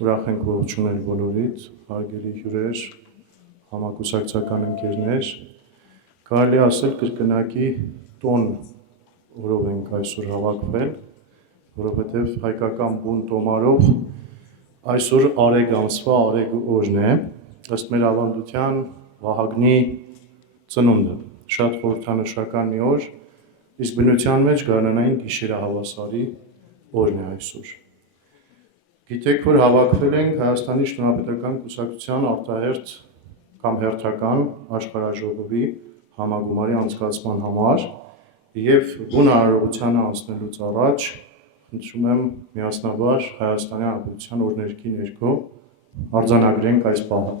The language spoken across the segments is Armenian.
Ուրախ ենք ողջունել բոլորիդ, հարգելի հյուրեր, համակուսակցական ընկերներ, կարելի ասել կրկնակի տոն որով ենք այսօր հավաքվել, որովհետև հայկական բուն տոմարով այսօր արեգ ամսվա արեգ օրն է, ըստ մեր ավանդության Վահագնի ծնունդը, շատ խորհրդանշական մի օր, իսկ բնության մեջ գարնանային գիշերահավասարի օրն է այսօր։ Գիտեք, որ հավաքվել ենք Հայաստանի Շնորհապետական Կուսակցության արտահերթ կամ հերթական աշխարհաժողովի համագումարի անցկացման համար եւ բուն արարողությանը անցնելուց առաջ խնդրում եմ միասնաբար Հայաստանի Հանրապետության օրհներգի ներքո արձանագրենք այս պահը։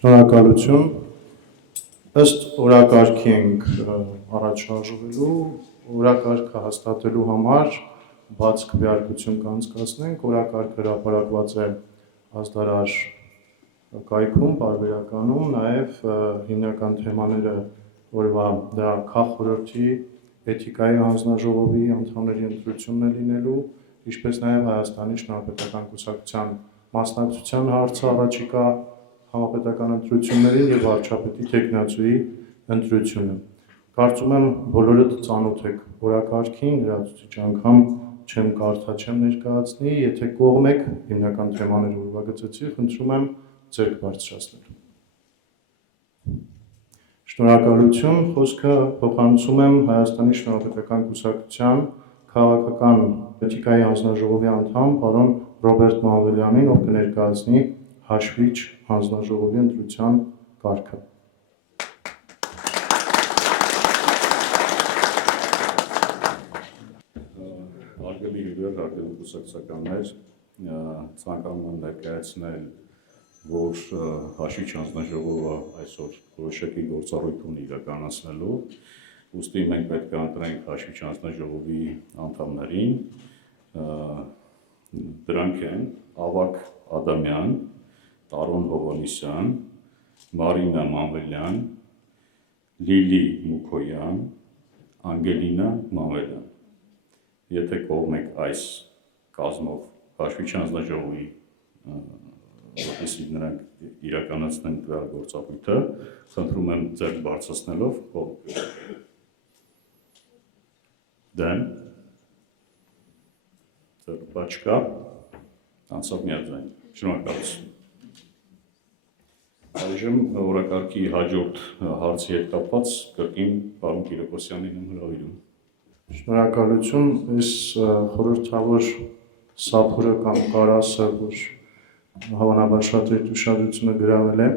Շնորհակալություն, ըստ օրակարգի ենք առաջ շարժվելու, օրակարգը հաստատելու համար բաց քվեարկություն կանցկացնենք, օրակարգը հրապարակված է ազդարար կայքում, պարբերականում, նաև հիմնական թեմաները օրվա դա քաղխորհրդի էթիկայի հանձնաժողովի անդամների ընտրությունն է լինելու, ինչպես նաև Հայաստանի Շնորհապետական Կուսակցության մասնակցության հարցը առաջիկա համապետական ընտրություններին եւ վարչապետի թեկնածուի ընտրությունը։ Կարծում եմ բոլորդ ծանոթ եք օրակարգին, լրացուցիչ անգամ չեմ կարդա, չեմ ներկայացնի, եթե կողմ եք հիմնական թեմաները ուրվագծեցի, խնդրում եմ ձեռք բարձրացնել։ Շնորհակալություն, խոսքը փոխանցում եմ Հայաստանի Շնորհապետական Կուսակցության քաղաքական էթիկայի հանձնաժողովի անդամ պարոն Ռոբերտ Մանվելյանին, ով կներկայացնի հաշվիչ հանձնաժողովի ընտրության կարգը։ Հարգելի հյուրեր, հարգելի կուսակցականներ, ցանկանում եմ ներկայացնել, որ հաշվիչ հանձնաժողովը այսօր որոշակի գործառույթ ունի իրականացնելու, ուստի մենք պետք է ընտրենք հաշվիչ հանձնաժողովի անդամներին, դրանք են Ավագ Ադամյան, Տարոն Հովհաննիսյան, Մարինա Մանվելյան, Լիլի Մուքոյան, Անգելինա Մանվելյան։ Եթե կողմ եք այս կազմով հաշվիչ հանձնաժողովի, որպեսզի նրանք իրականացնեն տվյալ գործառույթը, խնդրում եմ ձեռք բարձրացնելով կողմ։ Դեմ, ձեռք բաչկա, անցավ միաձայն։ Շնորհակալություն։ Այժմ օրակարգի հաջորդ հարցի հետ կապված կրկին պարոն Կիրակոսյանին եմ հրավիրում։ Շնորհակալություն, այս խորհրդավոր սափուրը կամ կարասը, որ հավանաբար շատերի ուշադրությունը գրավել է,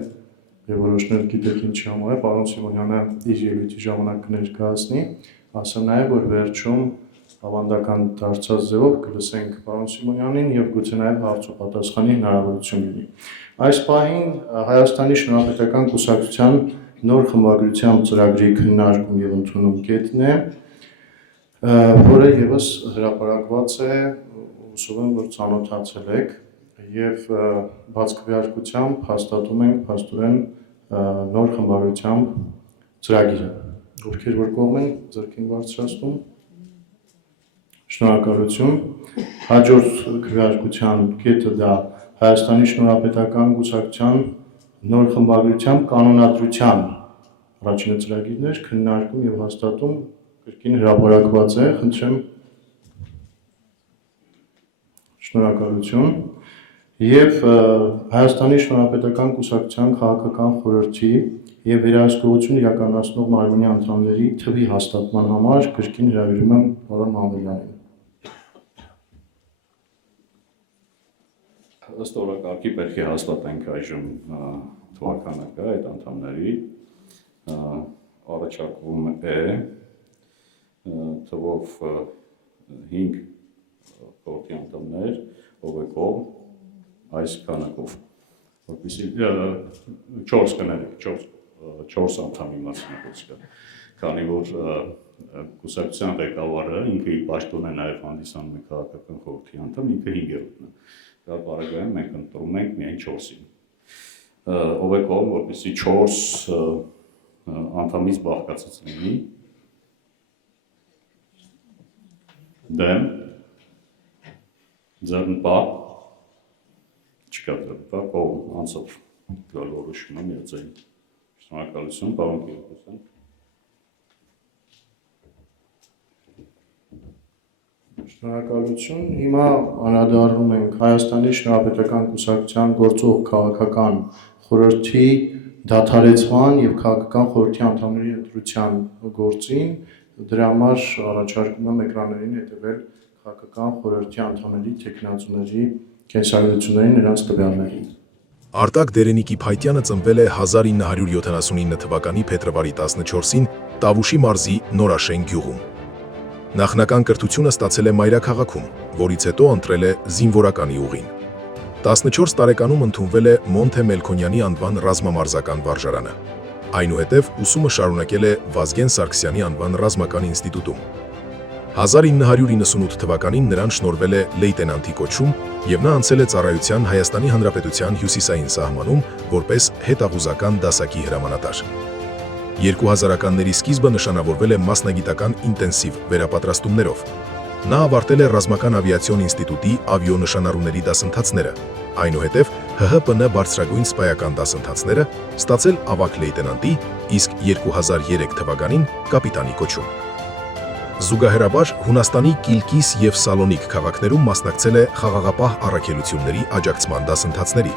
եւ որոշներ գիտեք ինչի համար է, պարոն Սիմոնյանը իր ելույթի ժամանակ կներկայացնի, ասեմ նաեւ, որ վերջում ավանդական դարձած ձևով կլսենք պարոն Սիմոնյանին եւ գուցե նաեւ հարցոպատասխանի հնարավորություն լինի։ Այս պահին Հայաստանի Շնորհապետական Կուսակցության նոր խմբագրությամբ ծրագրի քննարկում եւ ընդունում կետն է, որը եւս հրապարակված է, հուսով եմ, որ ծանոթացել եք եւ բաց քվեարկությամբ հաստատում ենք փաստորեն նոր խմբագրությամբ ծրագիրը։ Ովքեր որ կողմ են, ձեռքին բարձրացնում։ Շնորհակալություն։ Հաջորդ քվեարկության կետը դա Հայաստանի Շնորհապետական Կուսակցության նոր խմբագրությամբ կանոնադրության առաջին ծրագիրներ քննարկում եւ հաստատում կրկին հրապարակված է, խնդրեմ։ Շնորհակալություն։ Եվ Հայաստանի Շնորհապետական Կուսակցության քաղաքական խորհրդի եւ վերահսկողություն իրականացնող մարմինի անդամների թվի հաստատման համար կրկին հրավիրում եմ պարոն Մամելյանին։ Ըստ օրակարգի պետք է հաստատենք այժմ թվականակը այդ անդամների, առաջարկվում է թվով 5 խորհրդի անդամներ, ով է կողմ այս քանակով, որպեսզի 4 կներեք, 4 անդամի մասին խոսքը, քանի որ կուսակցության ղեկավարը ինքը իր պաշտոն է նաև հանդիսանում է քաղաքական խորհրդի անդամ, ինքը 5-րդն է։ Դա բարեկայում մենք ընտրում ենք միայն 4-ին։ Ով է կողմ, որպեսզի 4 անդամից բաղկացած լինի։ Դեմ ձեռնպահ չկա ձեռնպահ, կողմ անցավ գալ որոշումը միաձայն։ Շնորհակալություն, պարոն Կիրակոսյան։ Շնորհակալություն։ Հիմա անդրադառնում ենք Հայաստանի Շնորհապետական Կուսակցության գործող քաղաքական խորհրդի դադարեցման եւ քաղաքական խորհրդի անդամների ընտրության գործին, դրա համար առաջարկում եմ էկրաններին հետևել քաղաքական խորհրդի անդամների թեկնածուների կենսագրություններին, նրանց տվյալներին։ Արտակ Դերենիկի Փայտյանը ծնվել է 1979 թվականի փետրվարի 14-ին Տավուշի մարզի Նորաշեն գյուղում։ Նախնական կրթությունը ստացել է մայրաքաղաքում, որից հետո ընտրել է զինվորականի ուղին։ 14 տարեկանում ընդունվել է Մոնթե Մելքոնյանի անվան ռազմամարզական վարժարանը։ Այնուհետև ուսումը շարունակել է Վազգեն Սարգսյանի անվան ռազմական ինստիտուտում։ 1998 թվականին նրան շնորհվել է լեյտենանտի կոչում եւ նա անցել է ծառայության Հայաստանի Հանրապետության հյուսիսային սահմանում որպես հետաղուզական դասակի հրամանատար։ 2000-ականների սկիզբը նշանավորվել է մասնագիտական ինտենսիվ վերապատրաստումներով։ Նա ավարտել է Ռազմական ավիացիոն ինստիտուտի ավիոնշանառուների դասընթացները, այնուհետև ՀՀՊՆ բարձրագույն սպայական դասընթացները, ստացել ավագ լեյտենանտի, իսկ 2003 թվականին կապիտանի կոչում։ Զուգահեռաբար Հունաստանի Կիլկիս եւ Սալոնիկ քաղաքներում մասնակցել է խաղաղապահ առաքելությունների աջակցման դասընթացների։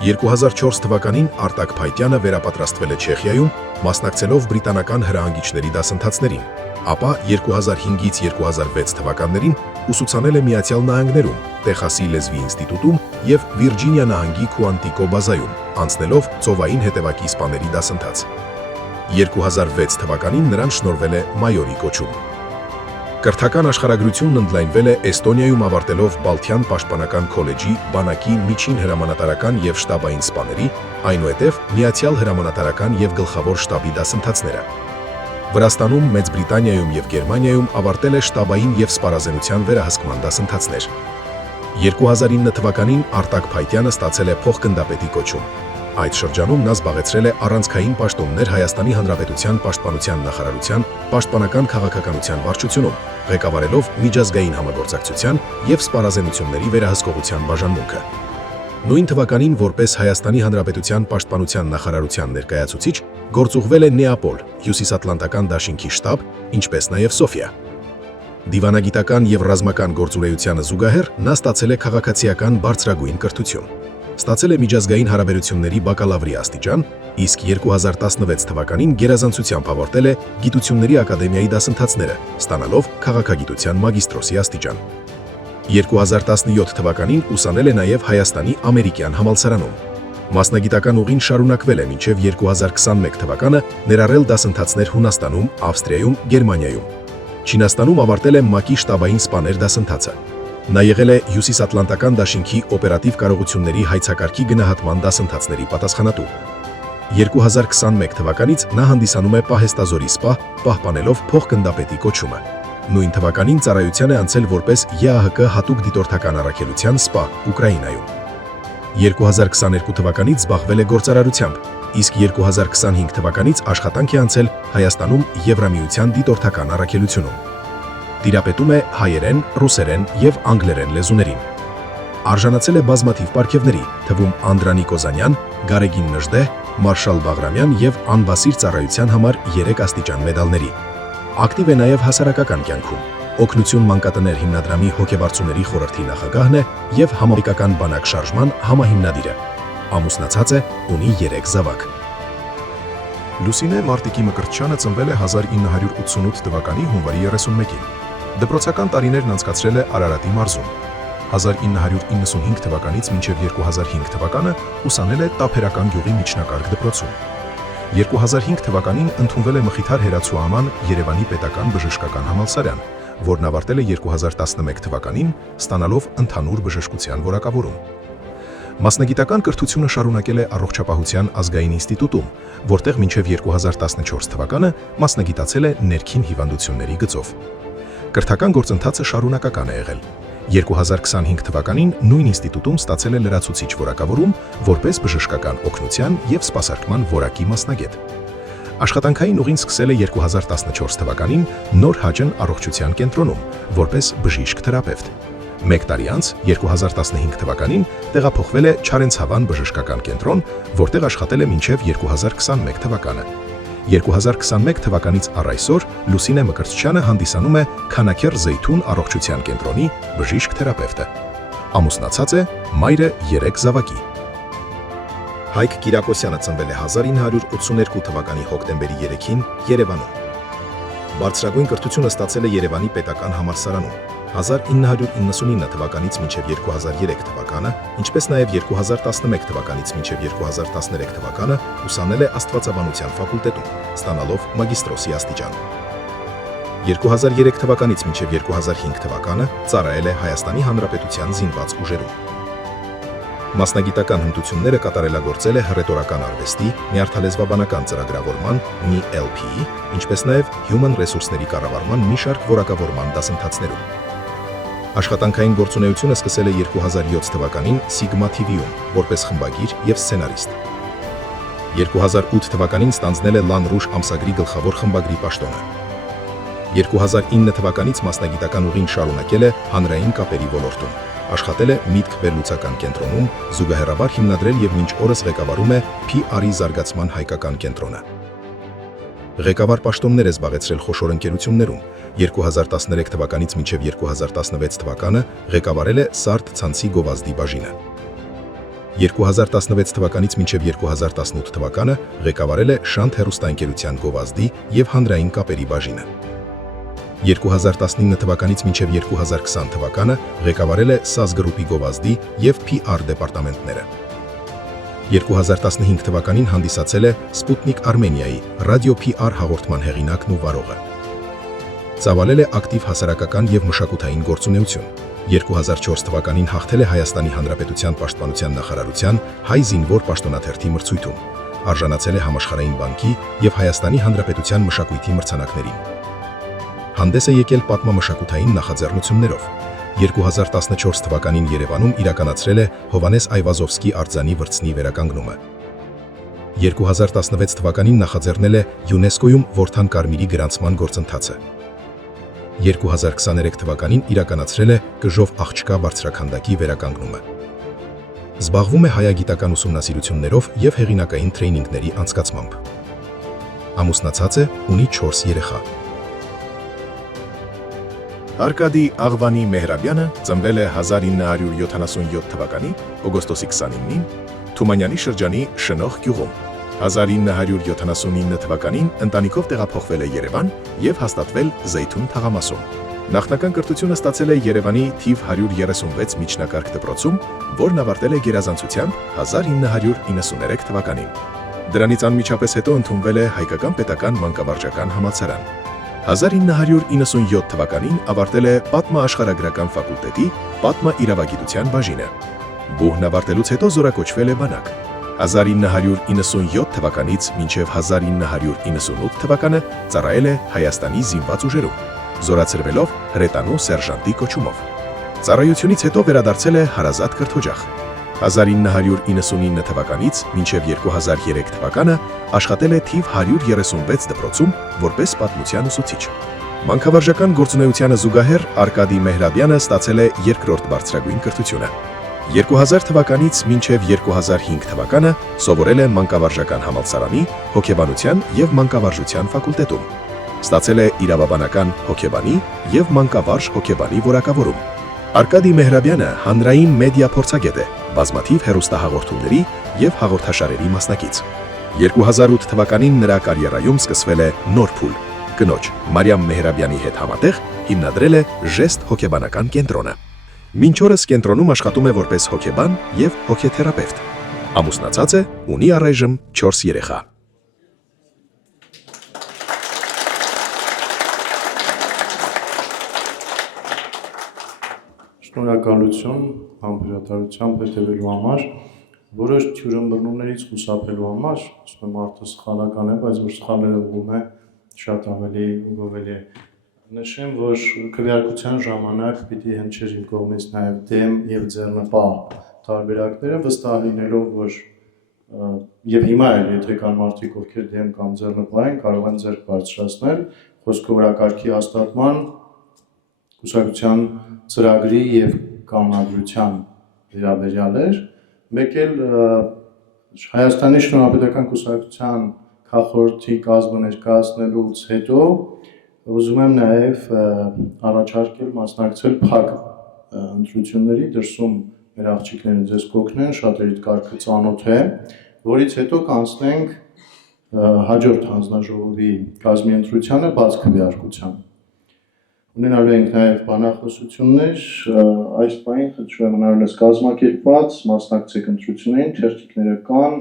2004 թվականին Արտակ Փայտյանը վերապատրաստվել է Չեխիայում, մասնակցելով բրիտանական հրահանգիչների դասընթացներին, ապա 2005-ից 2006 թվականներին ուսուցանել է Միացյալ Նահանգներում, Տեխասի լեզվի ինստիտուտում եւ Վիրջինիա նահանգի Քուանտիկո բազայում, անցնելով ծովային հետևակի սպաների դասընթաց։ 2006 թվականին նրան շնորհվել է մայորի կոչում։ Կրթական աշխարհագրությունն ընդլայնվել է Էստոնիայում ավարտելով Բալթյան պաշտպանական քոլեջի բանակի միջին հրամանատարական եւ շտաբային սպաների, այնուհետև Միացյալ հրամանատարական եւ գլխավոր շտաբի դասընթացները։ Վրաստանում, Մեծ Բրիտանիայում եւ Գերմանիայում ավարտել է շտաբային եւ սպառազինության վերահսկման դասընթացներ։ 2009 թվականին Արտակ Փայտյանը ստացել է փոխգնդապետի կոչում։ Այդ շրջանում նա զբաղեցրել է առանցքային պաշտոններ Հայաստանի Հանրապետության Պաշտպանության նախարարության Պաշտպանական քաղաքականության վարչությունում, ղեկավարելով միջազգային համագործակցության եւ սպառազինությունների վերահսկողության բաժանմունքը։ Նույն թվականին որպես Հայաստանի Հանրապետության Պաշտպանության նախարարության ներկայացուցիչ գործուղվել է Նեապոլ, Հյուսիսատլանտական դաշինքի շտաբ, ինչպես նաեւ Սոֆիա։ Դիվանագիտական եւ ռազմական գործունեությանը զուգահեռ նա ստացել է քաղաքացիական բարձրագույն կրթություն։ Ստացել է միջազգային հարաբերությունների բակալավրի աստիճան, իսկ 2016 թվականին գերազանցությամբ ավարտել է Գիտությունների ակադեմիայի դասընթացները, ստանալով քաղաքագիտության մագիստրոսի աստիճան։ 2017 թվականին ուսանել է նաև Հայաստանի ամերիկյան համալսարանում։ Մասնագիտական ուղին շարունակվել է մինչև 2021 թվականը, ներառել դասընթացներ Հունաստանում, Ավստրիայում, Գերմանիայում։ Չինաստանում ավարտել է ՄԱԿ-ի շտաբային սպաներ դասընթացը։ Նա եղել է Հյուսիսատլանտական դաշինքի օպերատիվ կարողությունների հայցակարգի գնահատման դասընթացների պատասխանատու։ 2021 թվականից նա հանդիսանում է Պահեստազորի սպա, պահպանելով փոխգնդապետի կոչումը։ Նույն թվականին ծառայության է անցել որպես ԵԱՀԿ հատուկ դիտորդական առաքելության սպա Ուկրաինայում։ 2022 թվականից զբաղվել է գործարարությամբ, իսկ 2025 թվականից աշխատանք է անցել Հայաստանում Եվրամիության դիտորդական առաքելությունում։ Տիրապետում է հայերեն, ռուսերեն և անգլերեն լեզուներին։ Արժանացել է բազմաթիվ պարգևների, թվում Անդրանիկ Օզանյան, Գարեգին Նժդե, Մարշալ Բաղրամյան և անվասիր ծառայության համար 3 աստիճան մեդալների։ Ակտիվ է նաև հասարակական կյանքում։ Օգնություն մանկատներ հիմնադրամի հոգեբարձուների խորհրդի նախագահն է և համապետական բանակ շարժման համահիմնադիրը։ Ամուսնացած է, ունի 3 զավակ։ Լուսինե Մարտիկի Մկրտչյանը ծնվել է 1988 թվականի հունվարի 31-ին։ Դպրոցական տարիներն անցկացրել է Արարատի մարզում։ 1995 թվականից մինչև 2005 թվականը ուսանել է Տափերական գյուղի միջնակարգ դպրոցում։ 2005 թվականին ընդունվել է Մխիթար Հերացուաման Երևանի պետական բժշկական համալսարան, որն ավարտել է 2011 թվականին, ստանալով ընդհանուր բժշկության որակավորում։ Մասնագիտական կրթությունը շարունակել է Առողջապահության ազգային ինստիտուտում, որտեղ մինչև 2014 թվականը մասնագիտացել է ներքին հիվանդությունների գծով։ Կրթական գործընթացը շարունակական է եղել։ 2025 թվականին նույն ինստիտուտում ստացել է լրացուցիչ որակավորում որպես բժշկական օգնության և սպասարկման որակի մասնագետ։ Աշխատանքային ուղին սկսել է 2014 թվականին Նոր Հաջն առողջության կենտրոնում, որպես բժիշկ-թերապևտ։ Մեկ տարի անց 2015 թվականին տեղափոխվել է Չարենցհավան բժշկական կենտրոն, որտեղ աշխատել է մինչև 2021 թվականը։ 2021 թվականից առ այսօր Լուսինե Մկրտչյանը հանդիսանում է Քանաքեռ Զեյթուն առողջության կենտրոնի բժիշկ-թերապևտը։ Ամուսնացած է, մայր է 3 զավակի։ Հայկ Կիրակոսյանը ծնվել է 1982 թվականի հոկտեմբերի 3-ին Երևանում։ Բարձրագույն կրթությունը ստացել է Երևանի պետական համալսարանում։ 1999 թվականից մինչև 2003 թվականը, ինչպես նաև 2011 թվականից մինչև 2013 թվականը ուսանել է Աստվածաբանության ֆակուլտետում, ստանալով մագիստրոսի աստիճան։ 2003 թվականից մինչև 2005 թվականը ծառայել է Հայաստանի Հանրապետության զինված ուժերում։ Մասնագիտական հմտությունները կատարելագործել է հռետորական արվեստի, նյարդալեզվաբանական ծրագրավորման (NLP), ինչպես նաև հյուման ռեսուրսների կառավարման մի շարք որակավորման դասընթացներում։ Աշխատանքային գործունեությունը սկսել է 2007 թվականին Sigma TV-ում, որպես խմբագիր և սցենարիստ։ 2008 թվականին ստանձնել է Lan Rouge ամսագրի գլխավոր խմբագրի պաշտոնը։ 2009 թվականից մասնագիտական ուղին շարունակել է հանրային կապերի ոլորտում։ Աշխատել է Միտք վերլուծական կենտրոնում, զուգահեռաբար հիմնադրել և մինչ օրս ղեկավարում է PR-ի զարգացման հայկական կենտրոնը։ Ղեկավար պաշտոններ է զբաղեցրել խոշոր ընկերություններում։ 2013 թվականից մինչև 2016 թվականը ղեկավարել է Սարդ ցանցի գովազդի բաժինը։ 2016 թվականից մինչև 2018 թվականը ղեկավարել է Շանթ հեռուստաընկերության գովազդի և հանրային կապերի բաժինը։ 2019 թվականից մինչև 2020 թվականը ղեկավարել է SAS գրուպի գովազդի և PR դեպարտամենտները։ 2015 թվականին հանդիսացել է Sputnik Armenia-ի ռադիո PR հաղորդման հեղինակն ու վարողը։ Ծավալել է ակտիվ հասարակական և մշակութային գործունեություն։ 2004 թվականին հաղթել է Հայաստանի Հանրապետության Պաշտպանության նախարարության հայ զինվոր պաշտոնաթերթի մրցույթում։ Արժանացել է Համաշխարհային բանկի և Հայաստանի Հանրապետության մշակույթի մրցանակներին։ Հանդես է եկել պատմամշակութային նախաձեռնություններով։ 2014 թվականին Երևանում իրականացրել է Հովանես Այվազովսկի արձանի վրձնի վերականգնումը։ 2016 թվականին նախաձեռնել է ՅՈՒՆԵՍԿՕ-ում Որդան Կարմիրի գրանցման գործընթացը։ 2023 թվականին իրականացրել է Կժով աղջկա բարձրաքանդակի վերականգնումը։ Զբաղվում է հայագիտական ուսումնասիրություններով և հեղինակային թրեյնինգների անցկացմամբ։ Ամուսնացած է, ունի 4 երեխա։ Արկադի Աղվանի Մեհրաբյանը ծնվել է 1977 թվականի օգոստոսի 29-ին Թումանյանի շրջանի Շնող գյուղում։ 1979 թվականին ընտանիքով տեղափոխվել է Երևան եւ հաստատվել Զեյթուն թաղամասում։ Նախնական կրթությունը ստացել է Երևանի թիվ 136 միջնակարգ դպրոցում, որն ավարտել է գերազանցությամբ 1993 թվականին։ Դրանից անմիջապես հետո ընդունվել է Հայկական պետական մանկավարժական համալսարան։ 1997 թվականին ավարտել է Պատմաաշխարհագրական ֆակուլտետի պատմաիրավագիտության բաժինը։ Բուհն ավարտելուց հետո զորակոչվել է բանակ։ 1997 թվականից մինչև 1998 թվականը ծառայել է Հայաստանի զինված ուժերում, զորացրվելով հրետանու սերժանտի կոչումով։ Ծառայությունից հետո վերադարձել է հարազատ կրթօջախ։ 1999 թվականից մինչև 2003 թվականը աշխատել է թիվ 136 դպրոցում որպես պատմության ուսուցիչ։ Մանկավարժական գործունեությանը զուգահեռ Արկադի Մեհրաբյանը ստացել է երկրորդ բարձրագույն կրթությունը։ 2000 թվականից մինչև 2005 թվականը սովորել է մանկավարժական համալսարանի հոգեբանության եւ մանկավարժության ֆակուլտետում։ Ստացել է իրավաբանական հոգեբանի եւ մանկավարժ հոգեբանի որակավորում։ Արկադի Մեհրաբյանը հանրային մեդիա փորձագետ է, բազմաթիվ հեռուստահաղորդումների եւ հաղորդաշարերի մասնակից։ 2008 թվականին նրա կարիերայում սկսվել է նոր փուլ։ Կնոջ Մարիամ Մեհրաբյանի հետ համատեղ հիմնադրել է Ժեստ հոգեբանական կենտրոնը։ Մինչ օրս կենտրոնում աշխատում է որպես հոգեբան եւ հոգեթերապևտ։ Ամուսնացած է, ունի առայժմ 4 երեխա։ Շնորհակալություն համբերատարությամբ հետևելու համար, որոշ թյուրըմբռնումներից խուսափելու համար, ասում եմ մարդը սխալական է, բայց որ սխալները ուղղում է շատ ավելի ուղղովելի է։ Նշեմ, որ քվեարկության ժամանակ պիտի հնչեր իմ կողմից նաև դեմ եւ ձեռնպահ տարբերակները, վստահ լինելով, որ եւ հիմա էլ եթե կան մարդիկ, ովքեր դեմ կամ ձեռնպահ են, կարող են ձեռք բարձրացնել խոսքովրակարգի հաստատման, կուսակցության ծրագրի եւ կանոնադրության վերաբերյալ մեկ էլ Հայաստանի Շնորհապետական կուսակցության քաղաքորդի կազմը ներկայացնելուց հետո ուզում եմ նաև առաջարկել մասնակցել փակ ընտրությունների, դրսում մեր աղջիկները ձեզ կօգնեն, շատերիդ կարգը ծանոթ է, որից հետո կանցնենք հաջորդ հանձնաժողովի կազմի ընտրությանը բաց քվեարկության։ Ունենալու ենք նաև բանախոսություններ, այս պահին խնդրում եմ հնարավորինս կազմակերպված, մասնակցեք ընտրություններին, թերթիկները կան,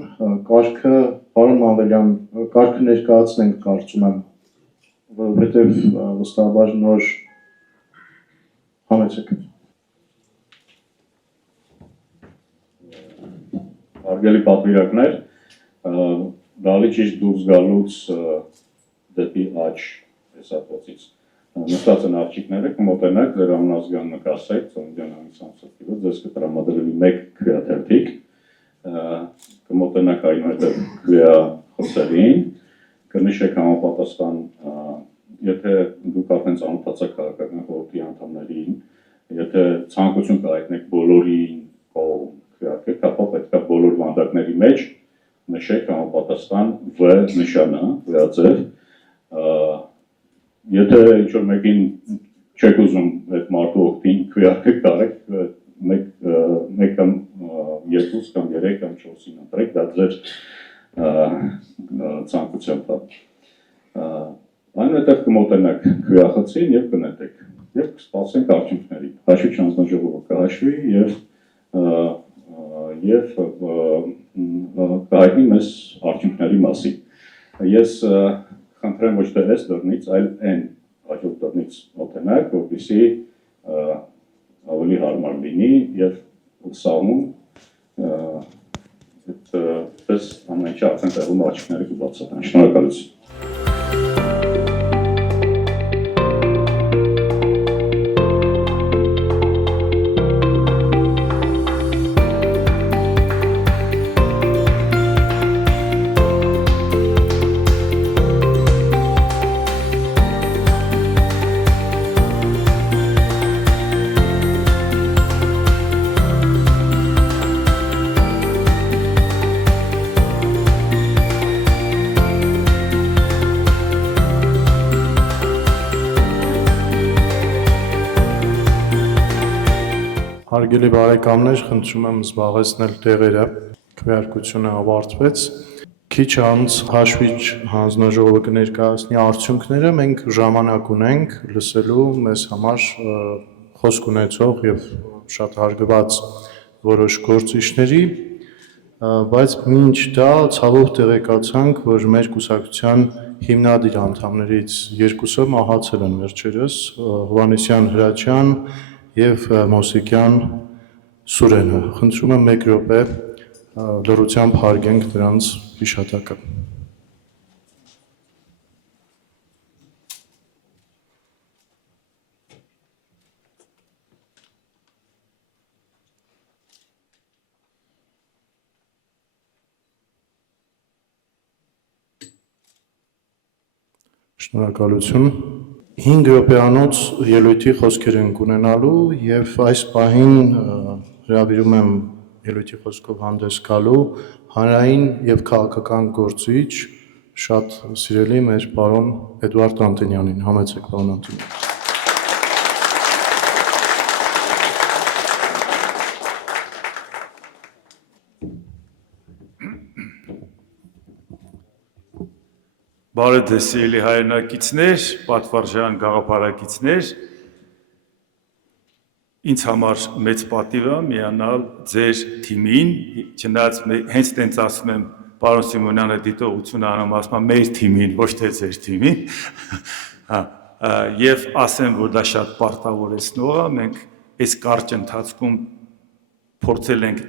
կարգը, պարոն Մանվելյան, կարգը ներկայացնենք, կարծում եմ, որովհետև վստահաբար նոր համեցեք։ Հարգելի պատվիրակներ, դալի ճիշտ դուրս գալուց դեպի աջ հեսատոցից։ Նստած են աղջիկները, կմոտենակ, ձեր անազգան նկասեք, ծննդյան ամիս ամսակիվը, ձեզ կտրամադրվի մեկ քվեաթերթիկ, կմոտենակ այնուհետև քվեախոսերին, կնշեք համապատասխան, եթե դուք արդեն ծանոթացաք քաղաքական խորհրդի անդամներին, եթե ցանկություն կհայտնեք բոլորին քվեարկեք, ապա պետք է բոլոր վանդակների մեջ նշեք համապատասխան V նշանը, վեածև, եթե ինչ-որ մեկին չեք ուզում այդ մարդու օգտին քվեարկեք, կարեք մեկ կամ երկուս կամ երեք կամ չորսին ընտրեք, դա ձեր ցանկությամբ է։ Այնուհետև կմոտենաք քվեախցին եւ կնետեք եւ կսպասենք արդյունքների։ Հաշվի հանձնաժողովը կհաշվի եւ կհայտնի մեզ արդյունքների մասին։ Ես խնդրեմ ոչ թե այս դռնից, այլ այն հաջորդ դռնից մոտենաք, որպեսզի ավելի հարմար լինի եւ սաղմում այդպես ամեն ինչ արդեն տեղում աղջիկները կբացատրեն։ Շնորհակալություն։ Հարգելի բարեկամներ, խնդրում եմ զբաղեցնել տեղերը։ Քվեարկությունը ավարտվեց։ Քիչ անց հաշվիչ հանձնաժողովը կներկայացնի արդյունքները, մենք ժամանակ ունենք լսելու մեզ համար խոսք ունեցող եւ շատ հարգված որոշ գործիչների, բայց մինչ դա ցավով տեղեկացանք, որ մեր կուսակցության հիմնադիր անդամներից երկուսը մահացել են վերջերս, Հովհաննիսյան Հրաչյան եւ Մոսիկյան Սուրենը։ Խնդրում եմ 1 րոպե լրությամբ հարգենք նրանց հիշատակը։ Շնորհակալություն։ 5 րոպեանոց ելույթի խոսքեր ենք ունենալու եւ այս պահին հրավիրում եմ ելույթի խոսքով հանդես գալու հանրային եւ քաղաքական գործիչ շատ սիրելի մեր պարոն Էդվարդ Անտոնյանին։ Համեցեք պարոն Անտոնյան։ Բարև ձեզ սիրելի հայրենակիցներ, պատվարժան գաղափարակիցներ, ինձ համար մեծ պատիվ է միանալ ձեր թիմին, չնայած հենց տենց ասում եմ պարոն Սիմոնյանը դիտողություն անում, ասում եմ մեր թիմին, ոչ թե ձեր թիմին, եւ ասեմ, որ դա շատ պարտավորեցնող է, մենք այս կարճ ընթացքում փորձել ենք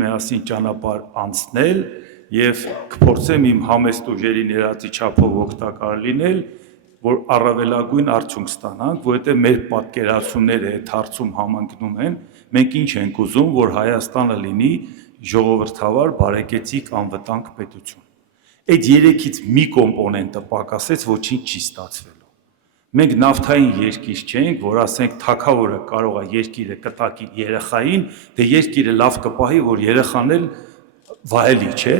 միասին ճանապարհ անցնել եւ կփորձեմ իմ համեստ ուժերի ներածի չափով օգտակար լինել, որ առավելագույն արդյունք ստանանք, որովհետեւ մեր պատկերացումները այդ հարցում համընկնում են, մենք ինչ ենք ուզում, որ Հայաստանը լինի ժողովրդավար, բարեկեցիկ, անվտանգ պետություն։ Այդ երեքից մի կոմպոնենտը պակասեց, ոչինչ չի ստացվելու։ Մենք նավթային երկիր չենք, որ ասենք թագավորը կարող է երկիրը կտակի երեխային, դե երկիրը լավ կպահի, որ երեխան էլ վայելի չէ,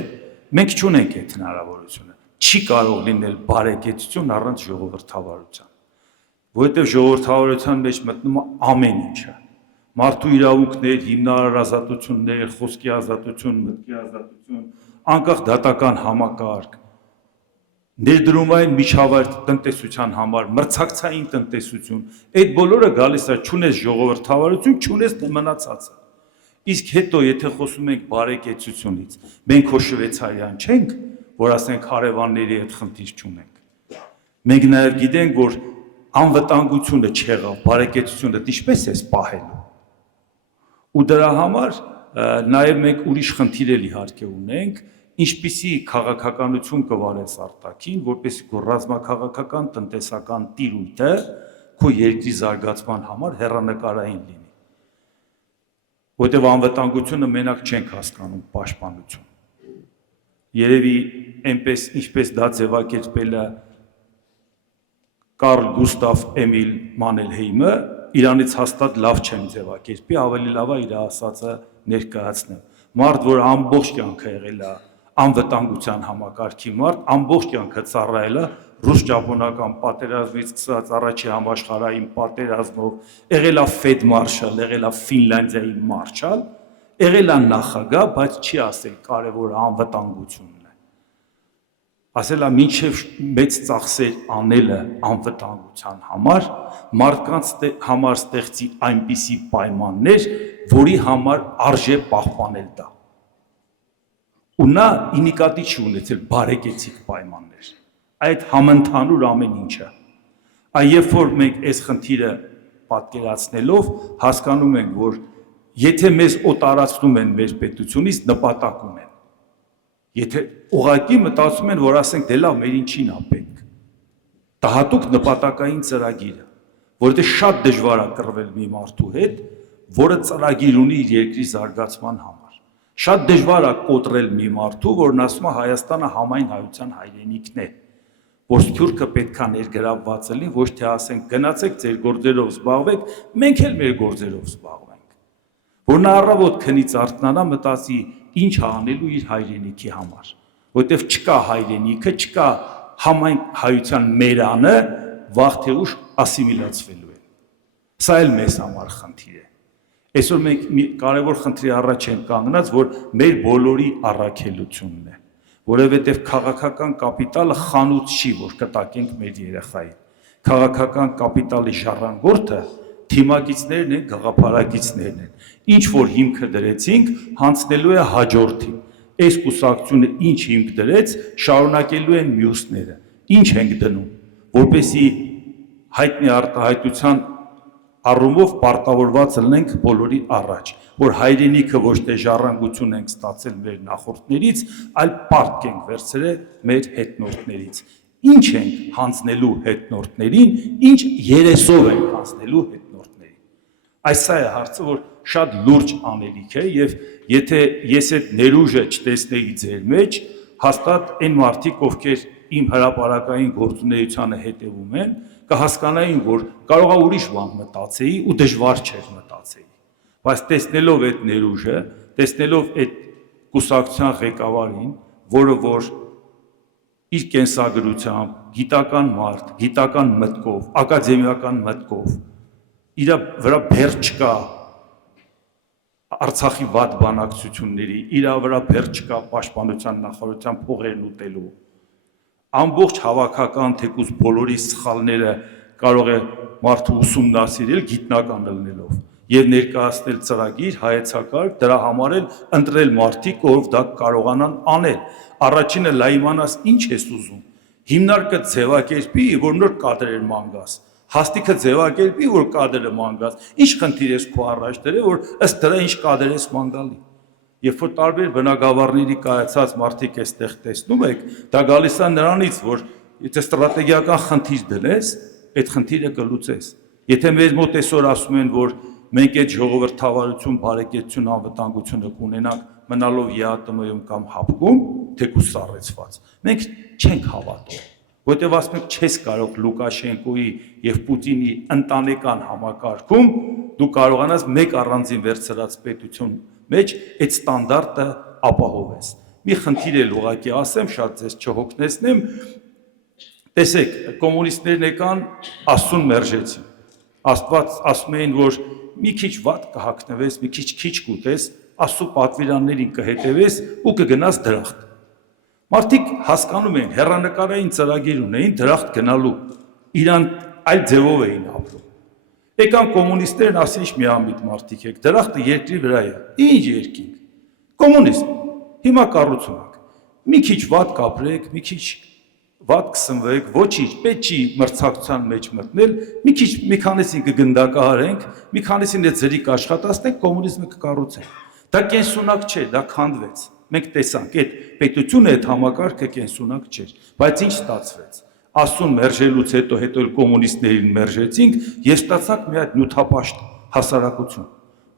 մենք չունենք այդ հնարավորությունը, չի կարող լինել բարեկեցություն առանց ժողովրդավարության, որովհետև ժողովրդավարության մեջ մտնում է ամեն ինչը, մարդու իրավունքներ, հիմնարար ազատություններ, խոսքի ազատություն, մտքի ազատություն, անկախ դատական համակարգ, ներդրումային միջավայր տնտեսության համար, մրցակցային տնտեսություն, այդ բոլորը գալիս է, չունես ժողովրդավարություն, չունես մնացածը։ Իսկ հետո, եթե խոսում ենք բարեկեցությունից, մենք հո շվեյցարիան չենք, որ ասենք հարևանների հետ խնդիր չունենք։ Մենք նաև գիտենք, որ անվտանգությունը չեղավ, բարեկեցությունը ինչպես է պահելու։ Ու դրա համար նաև մենք ուրիշ խնդիր էլ իհարկե ունենք, ինչպիսի քաղաքականություն կվարես արտաքին, որպեսզի քո ռազմաքաղաքական տնտեսական տիրույթը քո երկրի զարգացման համար հեռանկարային լինի։ Որտեւ անվտանգությունը մենակ չենք հասկանում պաշտպանություն։ Երևի այնպես ինչպես դա ձևակերպել է Կարլ Գուստավ Էմիլ Մանելհեյմը, իրանից հաստատ լավ չեմ ձևակերպի, ավելի լավ է իր ասածը ներկայացնեմ։ Մարդ, որ ամբողջ կյանքը եղել է անվտանգության համակարգի մարդ, ամբողջ կյանքը ծառայել է ռուս-ճապոնական պատերազմից սկսած առաջի համաշխարհային պատերազմով, եղել է ֆեդմարշալ, եղել է Ֆինլանդիայի մարշալ, եղել է նախագահ, բայց չի ասել կարևորը անվտանգությունն է։ Ասել է մինչև մեծ ծախսեր անելը անվտանգության համար, մարդկանց համար ստեղծի այնպիսի պայմաններ, որի համար արժե պահպանել դա։ Ու նա ինիկատի չի ունեցել բարեկեցիկ պայմաններ։ Այդ համընդհանուր ամեն ինչը։ Երբ որ մենք այս խնդիրը պատկերացնելով հասկանում ենք, որ եթե մեզ օտարացնում են մեր պետությունից, նպատակ ունեն։ Եթե ուղղակի մտածում են, որ ասենք դե լավ, մեր ինչին է պետք։ Դա հատուկ նպատակային ծրագիր է, որովհետև շատ դժվար է կռվել մի մարդու հետ, որը ծրագիր ունի իր երկրի զարգացման համար։ Շատ դժվար է կոտրել մի մարդու, որն ասում է Հայաստանը համայն հայության հայրենիքն է, որ Սփյուռքը պետքա ներգրավված լինի, ոչ թե ասենք գնացեք ձեր գործերով զբաղվեք, մենք էլ մեր գործերով զբաղվենք։ Որ նա առավոտ քնից արթնանա, մտածի ինչ անելու իր հայրենիքի համար, որովհետև չկա հայրենիքը, չկա համայն հայության մերանը, վաղ թե ուշ ասիմիլացվելու է։ Սա էլ մեզ համար խնդիր է։ Այսօր մենք մի կարևոր խնդրի առաջ ենք կանգնած, որ մեր բոլորի առաքելությունն է, որովհետև քաղաքական կապիտալը խանութ չի, որ կտակենք մեր երեխային։ Քաղաքական կապիտալի ժառանգորդը թիմակիցներն են, գաղափարակիցներն են։ Ինչ որ հիմքը դրեցինք, հանցնելու է հաջորդին։ Այս կուսակցությունը ինչ հիմք դրեց, շարունակելու են մյուսները։ Ինչ ենք դնում, որպեսզի հայտնի արտահայտության առումով պարտավորված լինենք բոլորի առաջ, որ հայրենիքը ոչ թե ժառանգություն ենք ստացել մեր նախորդներից, այլ պարտք ենք վերցրել մեր հետնորդներից։ Ինչ ենք հանձնելու հետնորդներին, ինչ երեսով ենք հանձնելու հետնորդներին։ Այս է հարցը, որ շատ լուրջ անելիք է, եւ եթե ես այդ ներուժը չտեսնեի ձեր մեջ, հաստատ այն մարդիկ, ովքեր իմ հրապարակային գործունեությանը հետևում են, կհասկանային, որ կարող է ուրիշ բան մտածեի ու դժվար չէր մտածեի։ Բայց տեսնելով այդ ներուժը, տեսնելով այդ կուսակցության ղեկավարին, որը որ իր կենսագրությամբ, գիտական մարդ, գիտական մտքով, ակադեմիական մտքով, իր վրա բեռ չկա Արցախի վատ բանակցությունների, իր վրա բեռ չկա պաշտպանության նախարարության փողերն ուտելու, ամբողջ հավաքական թեկուզ բոլորի սխալները կարող է մարդը ուսումնասիրել գիտնական լինելով եւ ներկայացնել ծրագիր հայեցակարգ, դրա համար էլ ընտրել մարդիկ, ով դա կարողանան անել։ Առաջինը լա իմանաս ինչ ես ուզում։ Հիմնարկը ձևակերպի, որ նոր կադրեր մանգաս։ Հաստիքը ձևակերպի, որ կադրը մանգաս։ Ինչ խնդիր ես քո առաջ դրել, որ ըստ դրա ինչ կադր ես մանգալի։ Երբ որ տարբեր բնակավարների կայացած մարդիկ այստեղ տեսնում եք, դա գալիս է նրանից, որ եթե ստրատեգիական խնդիր դնես, այդ խնդիրը կլուծես։ Եթե մեր մոտ այսօր ասում են, որ մենք այդ ժողովրդավարություն, բարեկեցություն, անվտանգությունը կունենանք մնալով ԵԱՏՄ-ում կամ ՀԱՊԿ-ում, թեկուզ սառեցված, մենք չենք հավատում, որտեղ ասում ենք չես կարող Լուկաշենկոյի եւ Պուտինի ընտանեկան համակարգում դու կարողանաս մեկ առանձին վերցրած պետություն մեջ այդ ստանդարտը ապահովես։ Մի խնդիր էլ ուղղակի ասեմ, շատ ձեզ չհոգնեցնեմ, տեսեք, կոմունիստներն եկան Աստծուն մերժեցին։ Աստված ասում էին, որ մի քիչ վատ կհագնվես, մի քիչ կուտես, Աստծո պատվիրաններին կհետևես ու կգնաս դրախտ։ Մարդիկ հասկանում են, հեռանկարային ծրագիր ունեին դրախտ գնալու, իրան այլ ձևով էին ապրում։ Եկան կոմունիստներն ասին, ինչ միամիտ մարդիկ եք, դրախտը երկրի վրա է։ Ինչ երկինք։ Կոմունիզմ։ Հիմա կառուցում ենք։ Մի քիչ վատ կապրեք, մի քիչ վատ կսնվեք, ոչինչ, պետք չի մրցակցության մեջ մտնել, մի քանիսին կգնդակահարենք, մի քանիսին այդ ձրիկ աշխատացնենք, կոմունիզմը կկառուցենք։ Դա կենսունակ չէ, դա քանդվեց։ Մենք տեսանք, այդ պետությունը, այդ համակարգը կենսունակ չէր, բայց ինչ ստացվեց։ Աստծուն մերժելուց հետո կոմունիստներին մերժեցինք եւ ստացանք մի հատ նյութապաշտ հասարակություն,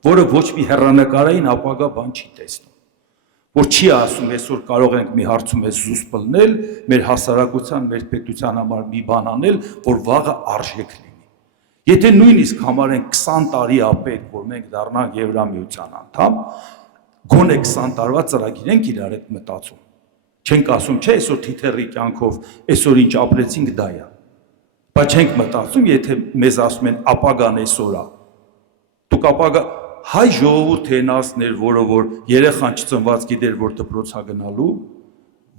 որը ոչ մի հեռանկարային ապագա բան չի տեսնում, որ չի ասում այսօր կարող ենք մի հարցում ես զուսպլնել, մեր հասարակության, մեր պետության համար մի բան անել, որ վաղը արժեք լինի։ Եթե նույնիսկ համարենք 20 տարի է պետք, որ մենք դառնանք Եվրամիության անդամ, գոնե 20 տարվա ծրագիր ենք իրար հետ մտածում։ Չենք ասում, չէ, այսօր թիթեռի կյանքով, այսօր ինչ ապրեցինք դա է։ Բայց չենք մտածում, եթե մեզ ասում են ապագան այսօր է։ Դուք ապագա հայ ժողովուրդը են ասներ, որը որ երեխան չծնված գիտեր, որ դպրոցա գնալու,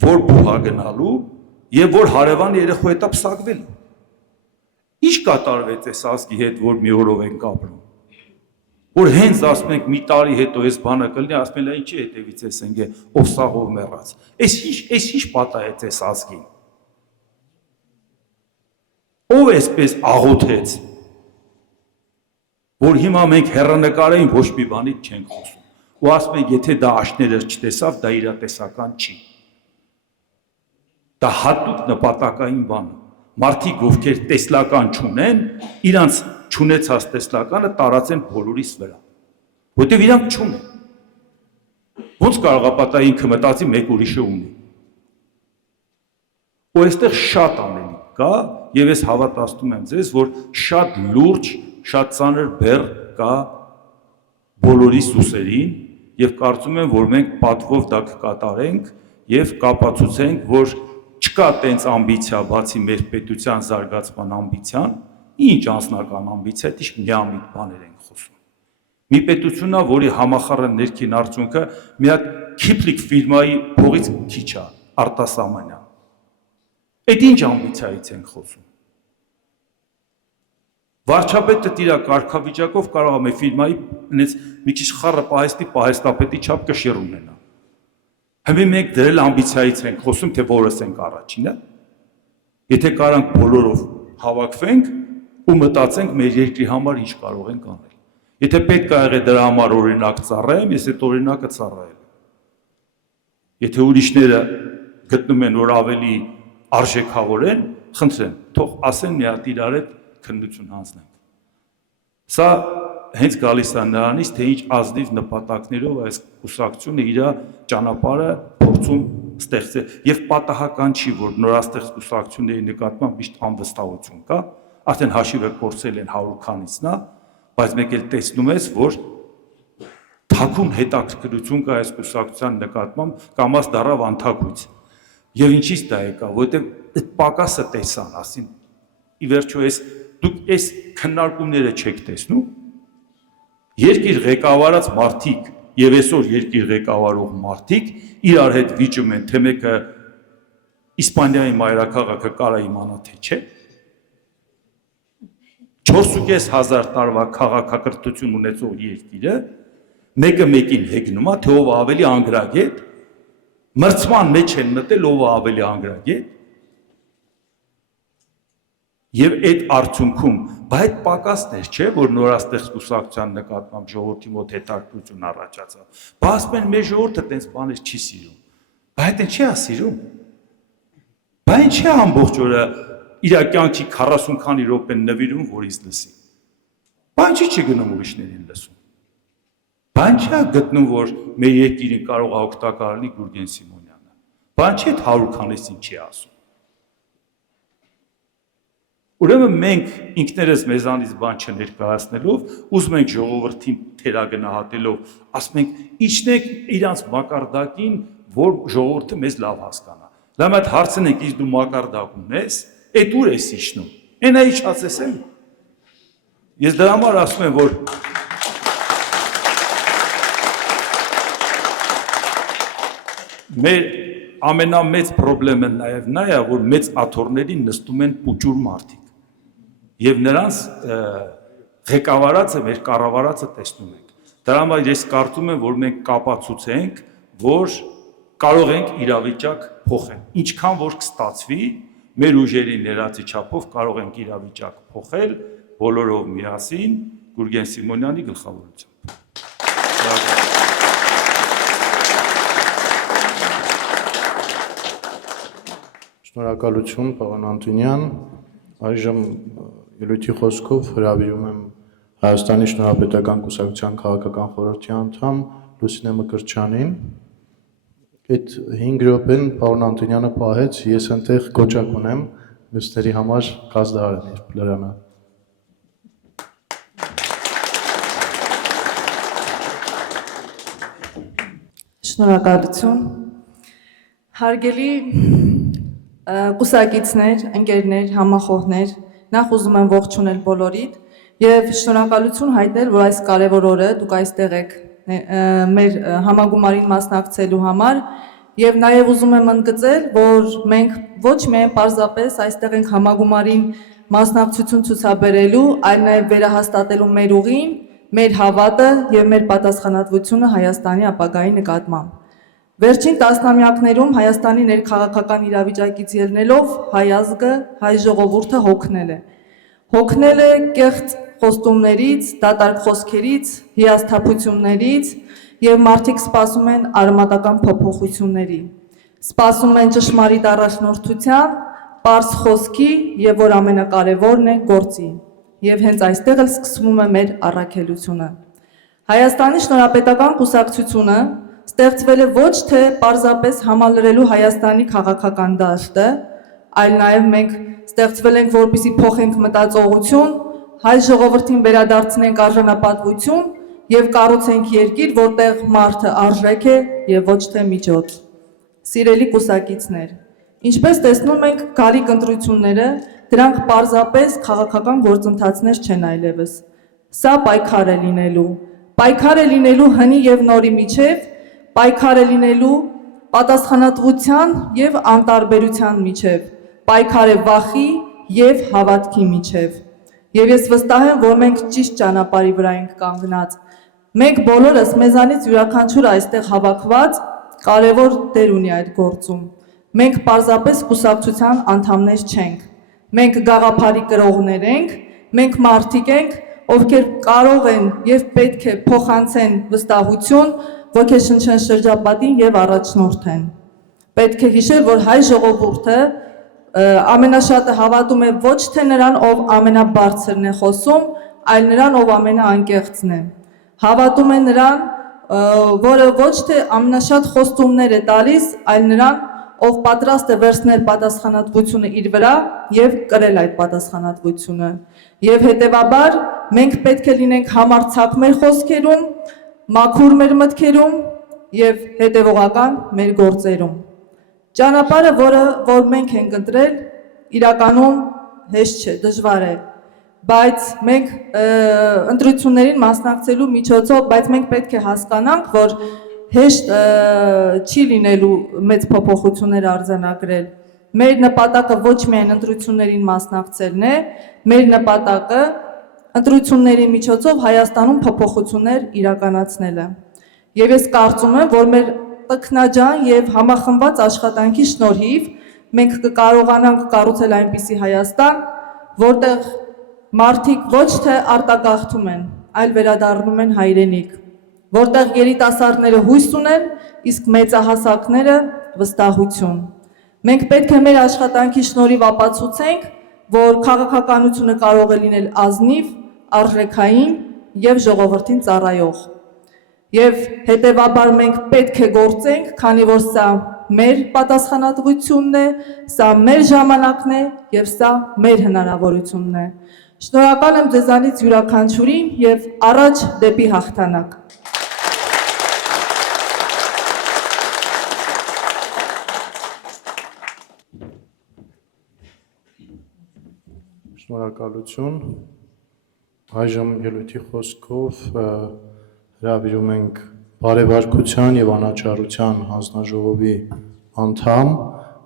որ բուհա գնալու եւ որ հարևան երեխու հետ պսակվել։ Ինչ կատարվեց այս ազգի հետ, որ մի օրով ենք ապրում։ Որ հենց ասում ենք մի տարի հետո այս բանը կլինի, ասում են ինչի հետևից էս ենք ով սաղով մեռած։ Այս ինչ պատահեց այս ազգին։ Ով էսպես աղոթեց, որ հիմա մենք հեռանկարային ոչ մի բանից չենք խոսում։ Ու ասում ենք, եթե դա աշներս չտեսավ, դա իրատեսական չի։ Դա հատուկ նպատակային բան է։ Մարդիկ, ովքեր տեսլական չունեն, իրանց չունեցած տեսլականը տարածեն բոլորիս վրա, որտեղ իրանք չունեն։ Ոնց կարող է պատահի ինքը մտածի մեկ ուրիշը ունի։ Ու այստեղ շատ անելիք կա, եւ ես հավատացնում եմ ձեզ, որ շատ լուրջ, շատ ծանր բեռ կա բոլորի ուսերին, եւ կարծում եմ, որ մենք պատվով դա կկատարենք եւ կապացուցենք, որ չկա տենց ամբիցիա, բացի մեր պետության զարգացման ամբիցիան, ինչ անձնական ամբիցիա, դիշ միամիտ բաներ ենք խոսում։ Մի պետությունն է, որի համախառն ներքին արդյունքը մի հատ Kipling ֆիրմայի փողից քիչ է, արտասահմանյան։ Այդ ինչ ամբիցիայից ենք խոսում։ Վարչապետը իր կարգավիճակով կարող է մեր ֆիրմայի այնպես մի քիչ խառը պահեստի պահեստապետի չափ կշիռ ունենա։ Հիմա մենք դրել ամբիցիայից ենք խոսում, թե որս ենք առաջինը։ Եթե կարանք բոլորով հավաքվենք ու մտածենք մեր երկրի համար ինչ կարող ենք անել։ Եթե պետք է եղե դրա համար օրինակ ծառայեմ, ես այդ օրինակը ծառայել եմ։ Եթե ուրիշները գտնում են, որ ավելի արժեքավոր են, խնդրեմ, թող ասեն մի հատ իրար հետ քննություն հանձնենք։ Սա հենց գալիս է նրանից, թե ինչ ազնիվ նպատակներով այս կուսակցությունը իր ճանապարհը փորձում ստեղծել եւ պատահական չի, որ նորաստեղծ կուսակցությունների նկատմամբ միշտ անվստահություն կա, արդեն հաշիվը փորձել են 100 քանիսն է, բայց մեկ էլ տեսնում ես, որ թաքուն հետաքրքրություն կա այս կուսակցության նկատմամբ կամաց դարավ անթակույց։ Եվ ինչից դա եկա, որովհետեւ այդ պակասը տեսան, ասին ի վերջո դուք այս քննարկումները չեք տեսնում։ Երկիր ղեկավարած մարդիկ եւ այսօր երկիր ղեկավարող մարդիկ իրար հետ վիճում են, թե մեկը Իսպանիայի մայրաքաղաքը կարա իմանա թե չէ։ 4.500 տարվա քաղաքակրթություն ունեցող երկիրը մեկը մեկին հեգնում է, թե ով ավելի անգրագետ, մրցման մեջ են մտել ով ավելի անգրագետ։ Եվ այդ արդյունքում, բայց այդ պակասներ չէ, որ նորաստեղծ կուսակցության նկատմամբ ժողովրդի մոտ հետաքրքրություն առաջացավ։ Բայց ասում են մեր ժողովուրդը տենց բաներ չի սիրում։ Բայց այդ չի է սիրում։ Բայց չի ամբողջ օրը իր կյանքի 40 քանի րոպեն նվիրում, որ ինձ լսի։ Բայց չի գնում ուրիշներին լսում։ Բայց չի գտնում, որ մեր երկիրին կարող է օգտակար լինի Գուրգեն Սիմոնյանը։ Բայց չի 100 քանիսին չի ասում։ Ուրեմն մենք ինքներս մեզանից բան չներկայացնելով, ուզում ենք ժողովրդին թերագնահատելով, ասում ենք իջնեք իրանց մակարդակին, որ ժողովուրդը մեզ լավ հասկանա։ Լավ այդ հարցնենք, իսկ դու մակարդակ ունես, այդ ուր ես իջնում։ Այնա իջացես եմ։ Ես դրա համար ասում եմ, որ մեր ամենամեծ խնդիրը նաև նա է, որ մեծ աթոռներին նստում են պուճուր մարդիկ։ Եվ նրանց ղեկավարածը, մեր կառավարածը տեսնում ենք։ Դրա համար ես կարծում եմ, որ մենք կապացուցենք, որ կարող ենք իրավիճակ փոխել։ Ինչքան որ կստացվի, մեր ուժերի ներածի չափով կարող ենք իրավիճակ փոխել բոլորով միասին Գուրգեն Սիմոնյանի գլխավորությամբ։ Շնորհակալություն, պարոն Անտոնյան։ Այժմ ելույթի խոսքով հրավիրում եմ Հայաստանի Շնորհապետական կուսակցության քաղաքական խորհրդի անդամ Լուսինե Մկրտչյանին։ Այդ 5 րոպեն պարոն Անտոնյանը պահեց, ես այնտեղ կոճակ ունեմ մյուսների համար կազդարան իր լրանը։ Շնորհակալություն։ Հարգելի կուսակիցներ, ընկերներ, համախոհներ, նախ ուզում եմ ողջունել բոլորիդ եւ շնորհակալություն հայտնել, որ այս կարևոր օրը դուք այստեղ եք մեր համագումարին մասնակցելու համար եւ նաեւ ուզում եմ ընդգծել, որ մենք ոչ միայն պարզապես այստեղ ենք համագումարին մասնակցություն ցուցաբերելու, այլ նաեւ վերահաստատելու մեր ուղին, մեր հավատը եւ մեր պատասխանատվությունը Հայաստանի ապագայի նկատմամբ։ Վերջին տասնամյակներում Հայաստանի ներքաղաքական իրավիճակից ելնելով հայ ազգը, հայ ժողովուրդը հոգնել է կեղծ խոստումներից, դատարկ խոսքերից, հիասթափություններից եւ մարդիկ սպասում են արմատական փոփոխությունների։ Սպասում են ճշմարիտ առաջնորդության, պարզ խոսքի եւ որ ամենակարևորն է գործի։ Եվ հենց այստեղ էլ սկսվում է մեր առաքելությունը։ Հայաստանի Շնորհապետական կուսակցությունը ստեղծվել է ոչ թե պարզապես համալրելու Հայաստանի քաղաքական դաշտը, այլ նաև մենք ստեղծվել ենք, որպեսզի փոխենք մտածողություն, հայ ժողովրդին վերադարձնենք արժանապատվություն եւ կառուցենք երկիր, որտեղ մարդը արժեք է եւ ոչ թե միջոց։ Սիրելի կուսակիցներ, ինչպես տեսնում ենք, գալիք ընտրությունները դրանք պարզապես քաղաքական գործընթացներ չեն այլևս։ Սա պայքար է լինելու, պայքար է լինելու հնի եւ նորի միջև, պայքար է լինելու պատասխանատվության եւ անտարբերության միջև, պայքար է վախի եւ հավատքի միջև։ Եվ ես վստահ եմ, որ մենք ճիշտ ճանապարհի վրա ենք կանգնած։ Մենք բոլորս մեզանից յուրաքանչյուր այստեղ հավաքված կարևոր դեր ունի այդ գործում։ Մենք պարզապես կուսակցության անդամներ չենք։ Մենք գաղափարի կրողներ ենք, մենք մարդիկ ենք, ովքեր կարող են եւ պետք է փոխանցեն վստահություն, ոգեշնչեն շրջապատին եւ առաջնորդեն։ Պետք է հիշել, որ հայ ժողովուրդը ամենաշատը հավատում է ոչ թե նրան, ով ամենաբարձրն է խոսում, այլ նրան, ով ամենաանկեղծն է։ Հավատում է նրան, որը ոչ թե ամենաշատ խոստումներ է տալիս, այլ նրան, ով պատրաստ է վերցնել պատասխանատվությունը իր վրա եւ կրել այդ պատասխանատվությունը։ Եվ հետեւաբար մենք պետք է լինենք համարձակ մեր խոսքերում, մաքուր մեր մտքերում եւ հետեւողական մեր գործերում։ Ճանապարհը, որ մենք ենք ընտրել, իրականում հեշտ չէ, դժվար է, բայց մենք ընտրություններին մասնակցելու միջոցով, բայց մենք պետք է հասկանանք, որ հեշտ չի լինելու մեծ փոփոխություններ արձանագրել։ Մեր նպատակը ոչ միայն ընտրություններին մասնակցելն է, մեր նպատակը ընտրությունների միջոցով Հայաստանում փոփոխություններ իրականացնելը։ Եվ ես կարծում եմ, որ մեր տքնաջան եւ համախմբված աշխատանքի շնորհիվ մենք կկարողանանք կառուցել այնպիսի Հայաստան, որտեղ մարդիկ ոչ թե արտագաղթում են, այլ վերադառնում են հայրենիք, որտեղ երիտասարդները հույս ունեն, իսկ մեծահասակները վստահություն։ Մենք պետք է մեր աշխատանքի շնորհիվ ապացուցենք, որ քաղաքականությունը կարող է լինել ազնիվ, արժեքային եւ ժողովրդին ծառայող։ Եվ հետեւաբար մենք պետք է գործենք, քանի որ սա մեր պատասխանատվությունն է, սա մեր ժամանակն է եւ սա մեր հնարավորությունն է։ Շնորհակալ եմ ձեզանից յուրաքանչյուրին եւ առաջ դեպի հաղթանակ։ Շնորհակալություն։ Այժմ ելույթի խոսքով հրավիրում ենք Բարեվարկության եւ Անաչառության հանձնաժողովի անդամ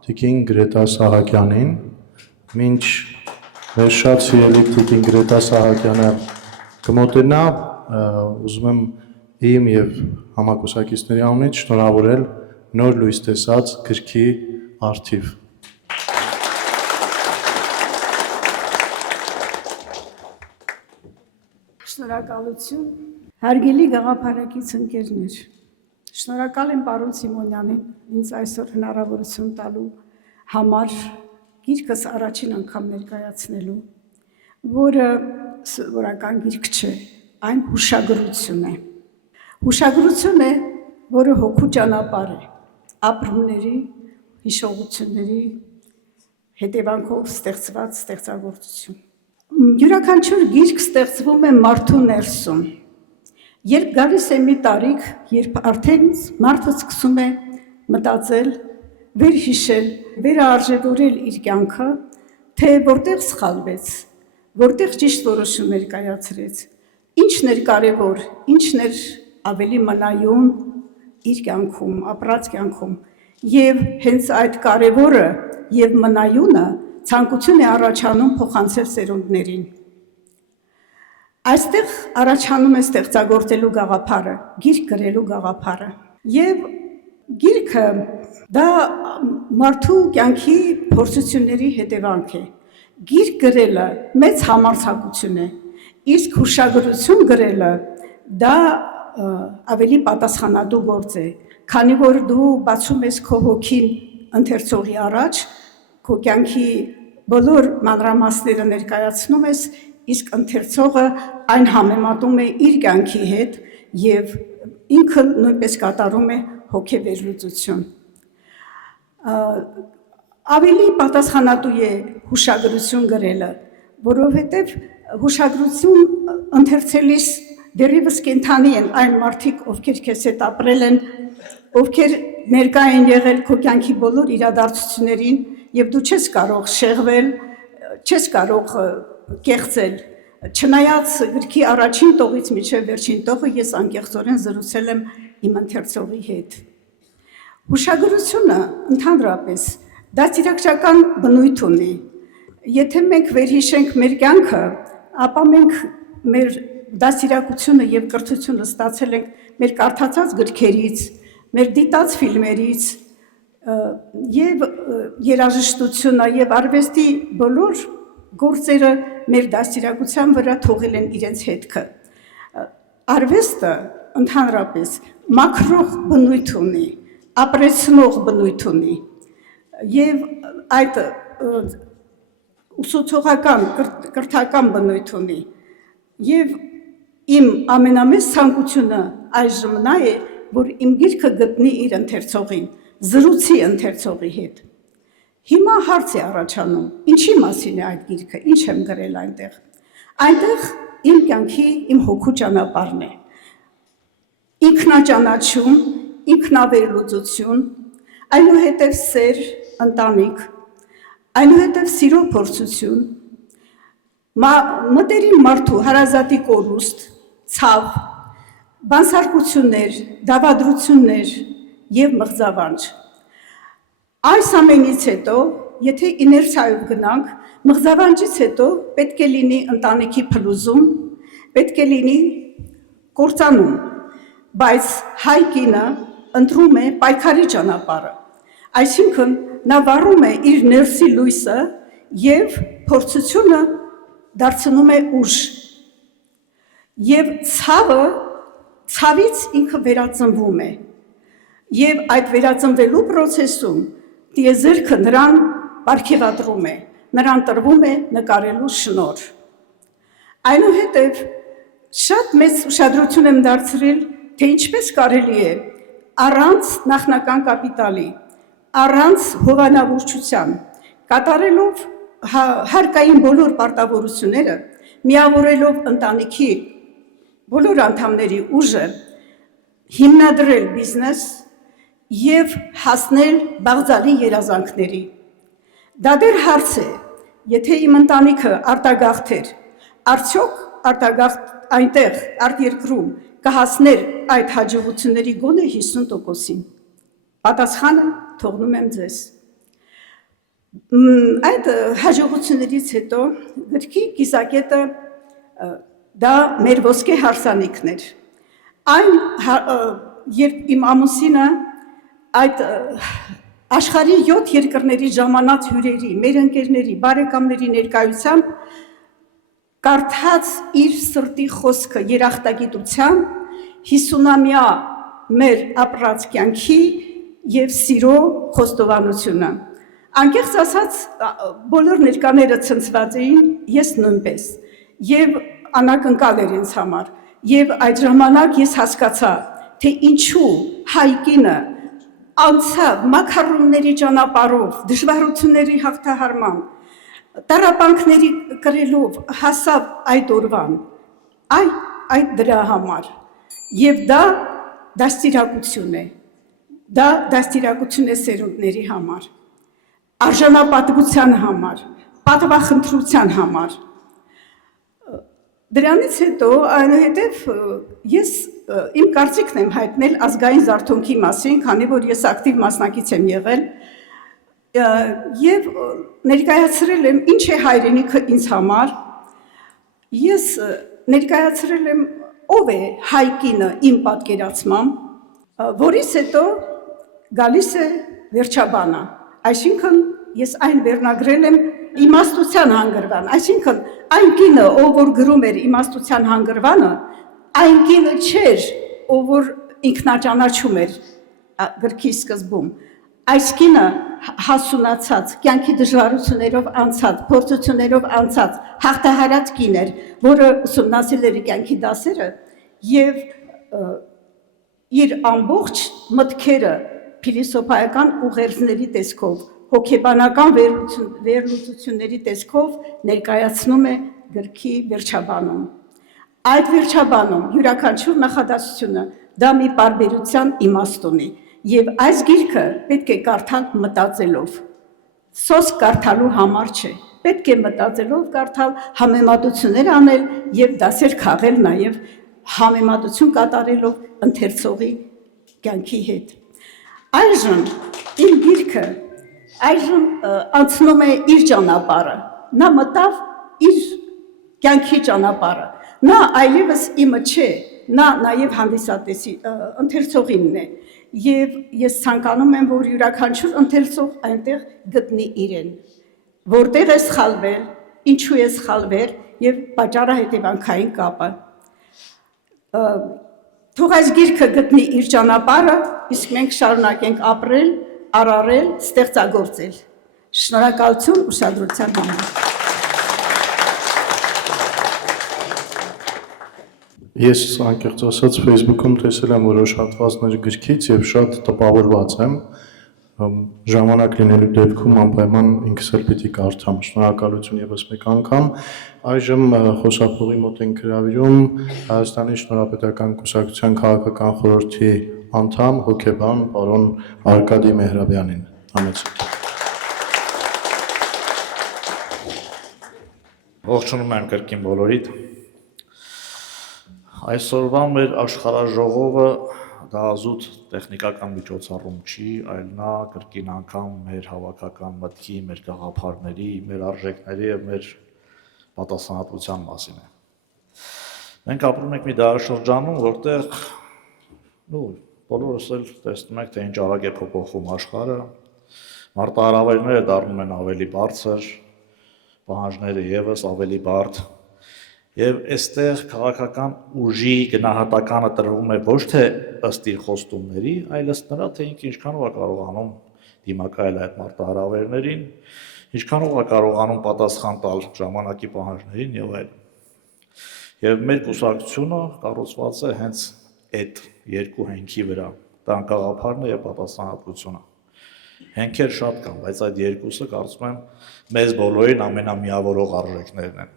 Տիկին Գրետա Սահակյանին։ Մինչ մեր շատ սիրելի Տիկին Գրետա Սահակյանը կմոտենա, ուզում եմ իմ եւ համակուսակիցների անունից շնորհավորել նոր լույս տեսած գրքի առթիվ։ Շնորհակալություն, հարգելի գաղափարակից ընկերներ։ Շնորհակալ եմ պարոն Սիմոնյանին ինձ այսօր հնարավորություն տալու համար գիրքս առաջին անգամ ներկայացնելու, որը սովորական գիրք չէ, այն հուշագրություն է։ Հուշագրություն է, որը հոգու ճանապարհ է, ապրումների, հիշողությունների հետևանքով ստեղծված ստեղծագործություն։ Յուրաքանչյուր գիրք ստեղծվում է մարդու ներսում։ Երբ գալիս է մի տարիք, երբ արդեն մարդը սկսում է մտածել, վերհիշել, վերարժևորել իր կյանքը, թե որտեղ սխալվեց, որտեղ ճիշտ որոշումներ կայացրեց, ինչն էր կարևոր, ինչն էր ավելի մնայուն իր կյանքում, ապրած կյանքում, եւ հենց այդ կարևորը եւ մնայունը ցանկություն է առաջանում փոխանցել սերունդներին։ Այստեղ առաջանում է ստեղծագործելու գաղափարը, գիրք գրելու գաղափարը։ Եվ գիրքը դա մարդու կյանքի փորձությունների հետևանք է։ Գիրք գրելը մեծ համարձակություն է, իսկ հուշագրություն գրելը դա ավելի պատասխանատու գործ է, քանի որ դու բացում ես քո հոգին ընթերցողի առաջ, քո կյանքի բոլոր մանրամասները ներկայացնում ես, իսկ ընթերցողը այն համեմատում է իր կյանքի հետ եւ ինքը նույնպես կատարում է հոգեվերլուծություն։ Ավելի պատասխանատու է հուշագրություն գրելը, որովհետեւ հուշագրություն ընթերցելիս դեռևս կենթանի են այն մարդիկ, ովքեր քեզ հետ ապրել են, ովքեր ներկա են եղել քո կյանքի բոլոր իրադարձություններին եւ դու չես կարող շեղվել, չես կարող կեղծել, Չնայած գրքի առաջին տողից մինչև վերջին տողը ես անկեղծորեն զրուցել եմ իմ ընթերցողի հետ։ Հուշագրությունը ընդհանրապես դաստիարակչական բնույթ ունի։ Եթե մենք վերհիշենք մեր կյանքը, ապա մենք մեր դաստիարակությունը եւ կրթությունը ստացել ենք մեր կարդացած գրքերից, մեր դիտած ֆիլմերից եւ երաժշտությունը եւ արվեստի բոլոր գործերը մեր դաստիարակության վրա թողել են իրենց հետքը։ Արվեստը ընդհանրապես մաքրող բնույթ ունի, ապրեցնող բնույթ ունի եւ այդ ուսուցողական կրթական բնույթ ունի եւ իմ ամենամեծ ցանկությունը այժմ նա է, որ իմ գիրքը գտնի իր ընթերցողին, զրուցի ընթերցողի հետ։ Հիմա հարց է առաջանում, ինչի մասին է այդ գիրքը, ինչ եմ գրել այնտեղ։ Այնտեղ իմ կյանքի, իմ հոգու ճանապարհն է։ Ինքնաճանաչում, ինքնավերլուծություն, այնուհետև սեր, ընտանիք, այնուհետև սիրո փորձություն, մտերիմ մարդու հարազատի կորուստ, ցավ, բանսարկություններ, դավադրություններ եւ մղձավանջ։ Այս ամենից հետո, եթե իներցիայով գնանք, մղձավանջից հետո պետք է լինի ընտանիքի փլուզում, պետք է լինի կործանում, բայց հայ կինը ընտրում է պայքարի ճանապարհը, այսինքն նա վառում է իր ներսի լույսը եւ փորձությունը դարձնում է ուժ, եւ ցավից ինքը վերածնվում է, եւ այդ վերածնվելու process-ում տիեզերքը նրան պարգևատրում է, նրան տրվում է նկարելու շնորհ։ Այնուհետև շատ մեծ ուշադրություն եմ դարձրել, թե ինչպես կարելի է առանց նախնական կապիտալի, առանց հովանավորչության, կատարելով հարկային բոլոր պարտավորությունները, միավորելով ընտանիքի բոլոր անդամների ուժը, հիմնադրել բիզնես եւ հասնել բաղձալի երազանքների։ Դա դեռ հարց է, եթե իմ ընտանիքը արտագաղթեր, արդյոք արտագաղթ այնտեղ արտերկրում կհասներ այդ հաջողությունների գոնե 50%-ին։ Պատասխանը թողնում եմ ձեզ։ Այդ հաջողություններից հետո գրքի կիսակետը դա մեր ոսկե հարսանիքն էր։ Այն երբ իմ ամուսինը այդ աշխարհի 7 երկրների ժամանած հյուրերի, մեր ընկերների, բարեկամների ներկայությամբ կարդաց իր սրտի խոսքը երախտագիտության 50-ամյա մեր ապրած կյանքի եւ սիրո խոստովանությունը։ Անկեղծ ասած, բոլոր ներկաները ցնցված էին, ես նույնպես, եւ անակնկալ էր ինձ համար, եւ այդ ժամանակ ես հասկացա, թե ինչու հայ կինը անցավ մաքարումների ճանապարհով, դժվարությունների հաղթահարման, տառապանքների կրելով հասավ այդ օրվան, այդ դրա համար, եւ դա դաստիարակություն է, դա դաստիարակություն է սերունդների համար, արժանապատվության համար, պատվախնդրության համար։ Դրանից հետո այնուհետև ես իմ կարծիքն եմ հայտնել ազգային զարթոնքի մասին, քանի որ ես ակտիվ մասնակից եմ եղել եւ ներկայացրել եմ ինչ է հայրենիքը ինձ համար։ Ես ներկայացրել եմ ով է հայ կինը իմ պատկերացմամբ, որից հետո գալիս է վերջաբանը, այսինքն ես այն վերնագրել եմ իմաստության հանգրվան, այսինքն այն կինը, ով որ գրում էր իմաստության հանգրվանը, այն կինը չէր, ով որ ինքնաճանաչում էր գրքի սկզբում, այս կինը հասունացած, կյանքի դժվարություններով անցած, փորձություններով անցած, հաղթահարած կին էր, որը ուսումնասիրել էր կյանքի դասերը եւ իր ամբողջ մտքերը փիլիսոփայական ուղերձների տեսքով, հոգեբանական վերլուծությունների տեսքով ներկայացնում է գրքի վերջաբանում։ Այդ վերջաբանում յուրաքանչյուր նախադասությունը դա մի պարբերության իմաստ ունի եւ այս գիրքը պետք է կարդալ մտածելով։ Սոսկ կարդալու համար չէ, Պետք է մտածելով կարդալ, համեմատություններ անել եւ դասեր քաղել նաեւ համեմատություն կատարելով ընթերցողի կյանքի հետ։ Այժմ իմ գիրքը անցնում է իր ճանապարհը։ Նա մտավ իր կյանքի ճանապարհը։ Նա այլևս իմը չէ, նա նաև հանդիսատեսի ընթերցողինն է։ Եվ ես ցանկանում եմ, որ յուրաքանչյուր ընթերցող այնտեղ գտնի իրեն, որտեղ է սխալվել, ինչու է սխալվել եւ պատճառը հետևանքային կապը։ Թող այս գիրքը գտնի իր ճանապարհը, իսկ մենք շարունակենք ապրել, արարել, ստեղծագործել։ Շնորհակալություն ուշադրության համար։ Ես անկեղծ ասած Facebook-ում տեսել եմ որոշ հատվածներ գրքից եւ շատ տպավորված եմ։ Ժամանակ լինելու դեպքում անպայման ինքս էլ պիտի կարդամ։ Շնորհակալություն եւս մեկ անգամ։ Այժմ խոսափողի մոտ ենք հրավիրում Հայաստանի Շնորհապետական Կուսակցության քաղաքական խորհրդի անդամ հոգեբան պարոն Արկադի Մեհրաբյանին։ Համեցեք։ Ողջունում եմ կրկին բոլորիդ։ Այսօրվա մեր աշխարհաժողովը դա զուտ տեխնիկական միջոցառում չի, այլ նա կրկին անգամ մեր հավաքական մտքի, մեր գաղափարների, մեր արժեքների եւ մեր պատասխանատվության մասին է։ Մենք ապրում ենք մի դարաշրջանում, որտեղ բոլորս էլ տեսնում ենք, թե ինչ արագ է փոփոխվում աշխարհը, մարտահրավերները դառնում են ավելի բարձր, պահանջները եւս ավելի բարդ։ Եվ այստեղ քաղաքական ուժի գնահատականը տրվում է ոչ թե ըստ իր խոստումների, այլ ըստ նրա, թե ինքը ինչքանով է կարողանում դիմակայել այդ մարտահրավերներին, ինչքանով է կարողանում պատասխան տալ ժամանակի պահանջներին եւ այլն։ Եվ մեր կուսակցությունը կառուցված է հենց այդ երկու հենքի վրա՝ տանկաղափարն եւ պատասխանատվությունը։ Հենքեր շատ կան, բայց այդ երկուսը կարծում եմ մեզ բոլորին ամենամիավորող արժեքներն են։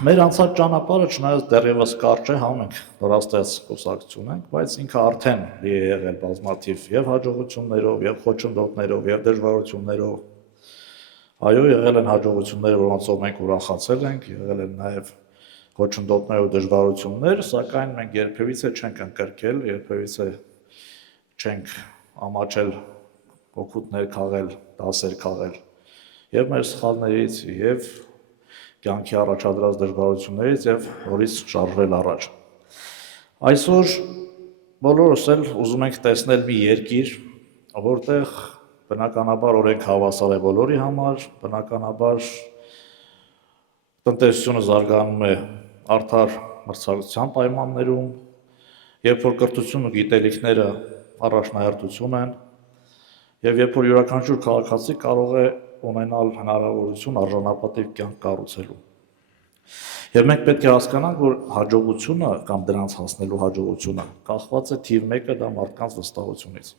Մեր անցած ճանապարհը չնայած դեռևս կարճ է, հա մենք նորաստեղծ կուսակցություն ենք, բայց ինքը արդեն լի է եղել բազմաթիվ եւ հաջողություններով, եւ խոչընդոտներով, եւ դժվարություններով։ Այո, եղել են հաջողություններ, որոնցով մենք ուրախացել ենք, եղել են նաեւ խոչընդոտներ ու դժվարություններ, սակայն մենք երբևիցե չենք ընկրկել, երբևիցե չենք ամաչել օգուտներ քաղել, դասեր քաղել եւ մեր սխալներից եւ կյանքի առաջադրած դժվարություններից եւ նորից շարժվել առաջ։ Այսօր բոլորս էլ ուզում ենք տեսնել մի երկիր, որտեղ բնականաբար օրենք հավասար է բոլորի համար, բնականաբար տնտեսությունը զարգանում է արդար մրցակցության պայմաններում, երբ որ կրթությունը ու գիտելիքները առաջնահերթություն են, եւ երբ որ յուրաքանչյուր քաղաքացի կարող է ունենալ հնարավորություն արժանապատիվ կյանք կառուցելու։ Եվ մենք պետք է հասկանանք, որ հաջողությունը կամ դրանց հասնելու հաջողությունը կախված է թիվ 1-ը դա մարդկանց վստահությունից։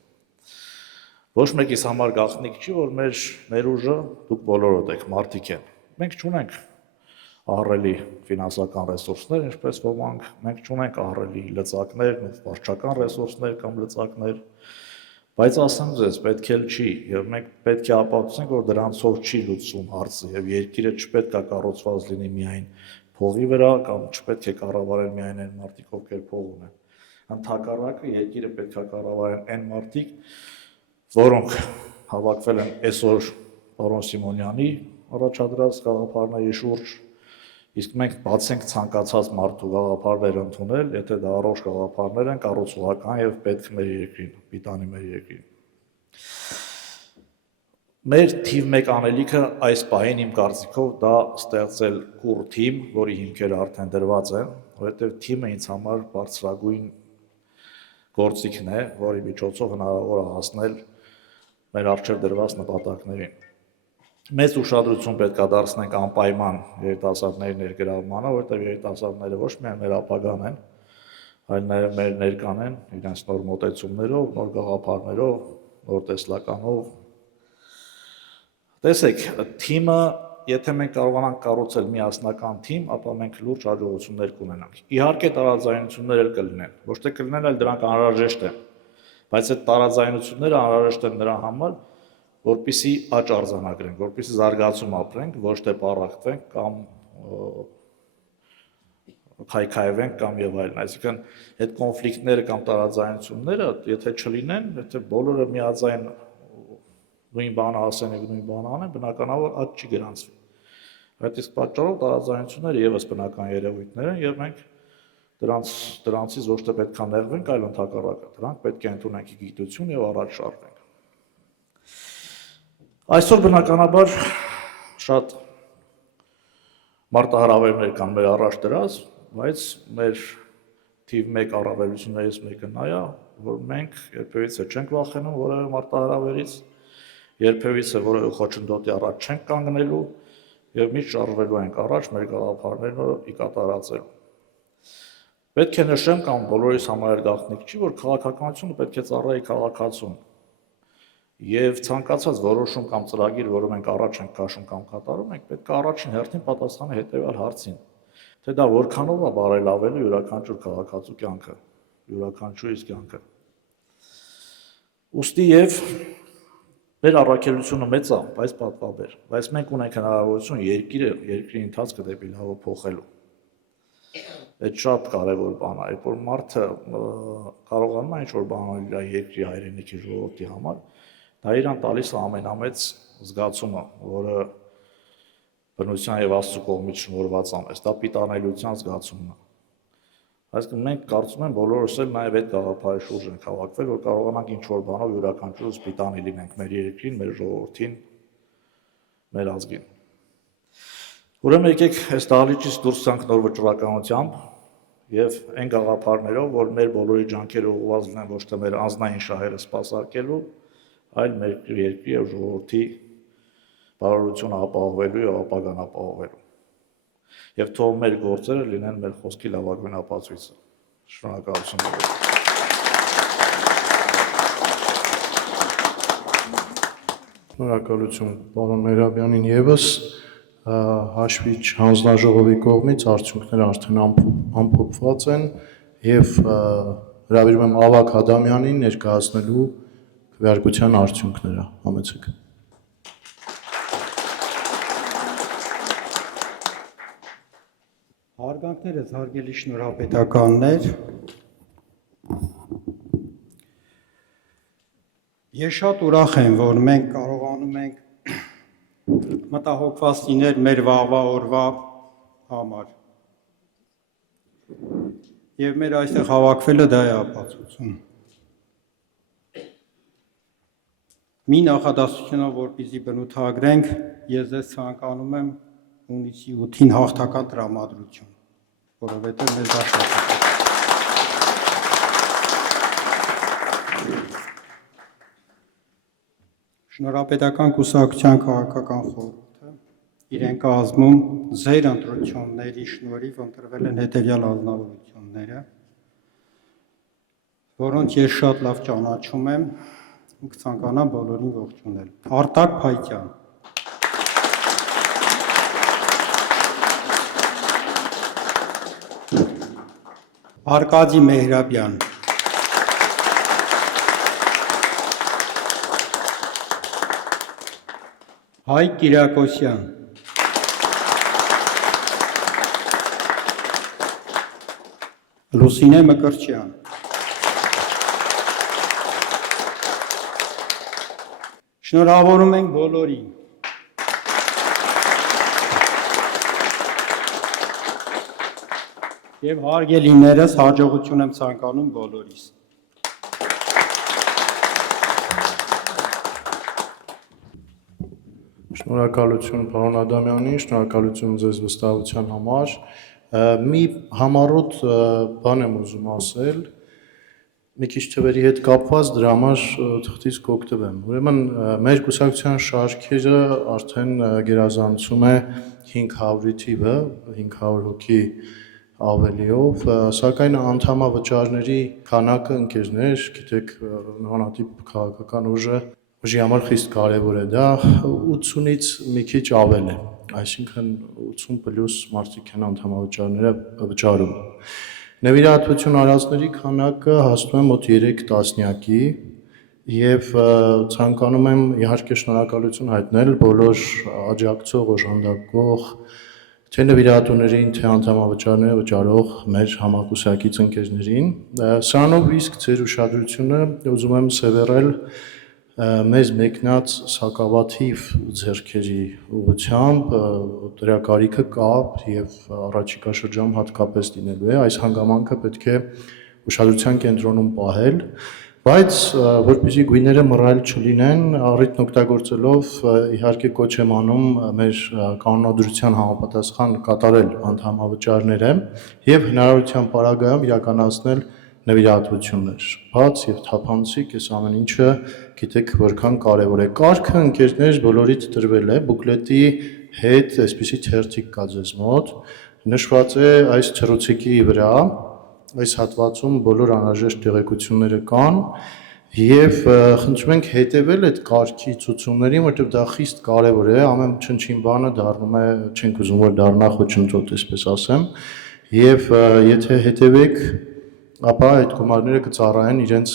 Ոչ մեկիս համար գաղտնիք չի, որ մեր ներուժը դուք բոլորդ եք, մարդիկ են։ Մենք չունենք ահռելի ֆինանսական ռեսուրսներ, ինչպես ոմանք, մենք չունենք ահռելի լծակներ, վարչական ռեսուրսներ կամ լծակներ, բայց ասեմ ձեզ, պետք էլ չի, եւ մենք պետք է ապացուցենք, որ դրանցով չի լուծում հարցը, եւ երկիրը չպետք է կառուցված լինի միայն փողի վրա կամ չպետք է կառավարել միայն այն մարդիկ, ովքեր փող ունեն։ Ընդհակառակը երկիրը պետք է կառավարեն այն մարդիկ, որոնք հավաքվել են այսօր պարոն Սիմոնյանի առաջադրած գաղափարների շուրջ, իսկ մենք բացենք ցանկացած մարդու գաղափարներ ընդունել, եթե դա առողջ գաղափարներ են, կառուցողական եւ պետք մեր երկրին, պիտանի մեր երկրին։ Մեր թիվ 1 անելիքը այս պահին իմ կարծիքով դա ստեղծել կուռ թիմ, որի հիմքերը արդեն դրված են, որովհետեւ թիմը ինձ համար բարձրագույն գործիքն է, որի միջոցով հնարավոր է հասնել մեր առջև դրված նպատակներին։ Մեծ ուշադրություն պետք է դարձնենք անպայման երիտասարդների ներգրավմանը, որովհետև երիտասարդները ոչ միայն մեր ապագան են, այլ նաև մեր ներկան են, իրենց նոր մոտեցումներով, նոր գաղափարներով, նոր տեսլականով։ Տեսեք, թիմը, եթե մենք կարողանանք կառուցել միասնական թիմ, ապա մենք լուրջ հաջողություններ կունենանք։ Իհարկե տարաձայնություններ էլ կլինեն, ոչ թե կլինեն, այլ դրանք անհրաժեշտ են, բայց այդ տարաձայնությունները անհրաժեշտ են նրա համար, որպեսզի աճ արձանագրենք, որպեսզի զարգացում ապրենք, ոչ թե պառակտվենք կամ քայքայվենք կամ եւ այլն, այսինքն այդ կոնֆլիկտները կամ տարաձայնությունները, եթե չլինեն, եթե բոլորը միաձայն նույն բանը ասեն եւ նույն բանը անեն, բնականաբար աճ չի գրանցվի։ Այդ իսկ պատճառով տարաձայնությունները եւս բնական երևույթներ են եւ մենք դրանցից ոչ թե պետք է նեղվենք, այլ ընդհակառակը, դրանք պետք է ընդունենք գիտություն եւ առաջ շարժենք։ Այսօր բնականաբար շատ մարտահրավերներ կան մեր առաջ դրած, բայց մեր թիվ 1 առավելություններից մեկը նա է, որ մենք երբևիցե չենք վախենում որևէ մարտահրավերից, երբևիցե որևէ խոչընդոտի առաջ չենք կանգնելու եւ միշտ շարժվելու ենք առաջ մեր գաղափարները ի կատարածելու։ Պետք է նշեմ կամ բոլորիս համար գաղտնիք չի, որ քաղաքականությունը պետք է ծառայի քաղաքացուն եւ ցանկացած որոշում կամ ծրագիր, որը մենք առաջ ենք քաշում կամ կատարում ենք, պետք է առաջին հերթին պատասխանի հետեւյալ հարցին, թե դա որքանով է բարելավելու յուրաքանչյուր քաղաքացու կյանքը, յուրաքանչյուրիս կյանքը։ Ուստի եւ մեր առաքելությունը մեծ է, բայց պատվաբեր, բայց մենք ունենք հնարավորություն երկրի ընթացքը դեպի լավը փոխելու։ Այդ շատ կարևոր բան է, երբ որ մարդը կարողանում է ինչ-որ բան անել իր երկրի հայրենիքի ժողովրդի համար, դա իրան տալիս է ամենամեծ զգացումը, որը բնության եւ Աստծո կողմից շնորհված ամես, դա պիտանելիության զգացումն է։ Այսինքն մենք կարծում եմ բոլորս էլ նաեւ այդ գաղափարի շուրջ ենք հավաքվել, որ կարողանանք ինչ-որ բանով յուրաքանչյուրս պիտանի լինենք մեր երկրին, մեր ժողովրդին, մեր ազգին։ Ուրեմն եկեք այս դահլիճից դուրս գանք նոր վճռականությամբ եւ այն գաղափարներով, որ մեր բոլորի ջանքերը ուղղված լինեն ոչ թե մեր անձնային շահերը սպասարկելու, այլ մեր երկրի եւ ժողովրդի բարօրությունը ապահովելու եւ ապագան ապահովելու։ Եվ թող մեր գործերը լինեն մեր խոսքի լավագույն ապացույցը։ Շնորհակալություն։ Շնորհակալություն պարոն Մերաբյանին եւս հաշվիչ հանձնաժողովի կողմից արդյունքները արդեն ամփոփված են եւ հրավիրում եմ Ավագ Ադամյանին ներկայացնելու քվեարկության արդյունքները։ Համեցեք։ Հարգանքներս հարգելի շնորհապետականներ, ես շատ ուրախ եմ, որ մենք կարողանում ենք մտահոգված լինել մեր վաղվա օրվա համար։ Եվ մեր այստեղ հավաքվելը դա է ապացուցում։ Մի նախադասությունով, որպեսզի բնութագրենք, ես ձեզ ցանկանում եմ հունիսի 8-ին հաղթական տրամադրություն, որովհետև մեզ դա շատ է։ Շնորհապետական կուսակցության քաղաքական խորհուրդը իրեն կազմում ձեր ընտրությունների շնորհիվ ընտրվել են հետևյալ անձնավորությունները, որոնց ես շատ լավ ճանաչում եմ ու կցանկանամ բոլորին ողջունել։ Արտակ Փայտյան, Արկադի Մեհրաբյան, Հայկ Կիրակոսյան, Լուսինե Մկրտչյան, շնորհավորում ենք բոլորին։ Եվ հարգելիներս հաջողություն եմ ցանկանում բոլորիս։ Շնորհակալություն պարոն Ադամյանին, շնորհակալություն ձեզ վստահության համար։ Մի համառոտ բան եմ ուզում ասել, մի քիչ թվերի հետ կապված դրա համար թղթից կօգտվեմ։ Ուրեմն մեր կուսակցության շարքերը արդեն գերազանցում է 500-ի թիվը, 500 հոգի ավելիով, սակայն անդամավճարների քանակը ընկերներ, գիտեք, նմանատիպ քաղաքական ուժի համար խիստ կարևոր է, դա 80-ից մի քիչ ավել է, այսինքն 80+ մարդիկ են անդամավճարները վճարում։ Նվիրատվություն արածների քանակը հասնում է մոտ 3 տասնյակի, Եվ ցանկանում եմ իհարկե շնորհակալություն հայտնել բոլոր աջակցող, օժանդակող թե նվիրատուներին, թե անդամավճարները վճարող մեր համակուսակից ընկերներին։ Սրանով իսկ ձեր ուշադրությունը ուզում եմ սևեռել մեզ մեկնած սակավաթիվ ձեռքերի ուղղությամբ, դրա կարիքը կա եւ առաջիկա շրջանում հատկապես լինելու է, այս հանգամանքը պետք է ուշադրության կենտրոնում պահել, բայց որպեսզի գույները մռայլ չլինեն, առիթն օգտագործելով իհարկե կոչ եմ անում մեր կանոնադրության համապատասխան կատարել անդամավճարները եւ հնարավորության պարագայում իրականացնել նվիրատվություններ։ Բաց եւ թափանցիկ այս ամեն ինչը գիտեք որքան կարեւոր է։ Կարգը ընկերներ բոլորիդ տրվել է, բուկլետի հետ այսպիսի թերթիկ կա ձեզ մոտ, նշված է այս թռուցիկի վրա, այս հատվածում բոլոր անհրաժեշտ տեղեկությունները կան եւ խնդրում ենք հետեւել այդ կարգի ցուցումներին, որովհետեւ դա խիստ կարեւոր է, ամեն չնչին բանը դառնում է, չենք ուզում որ դառնա խոչընդոտ, այսպես ասեմ, եւ եթե հետեւեք, ապա այդ գումարները կծառայեն իրենց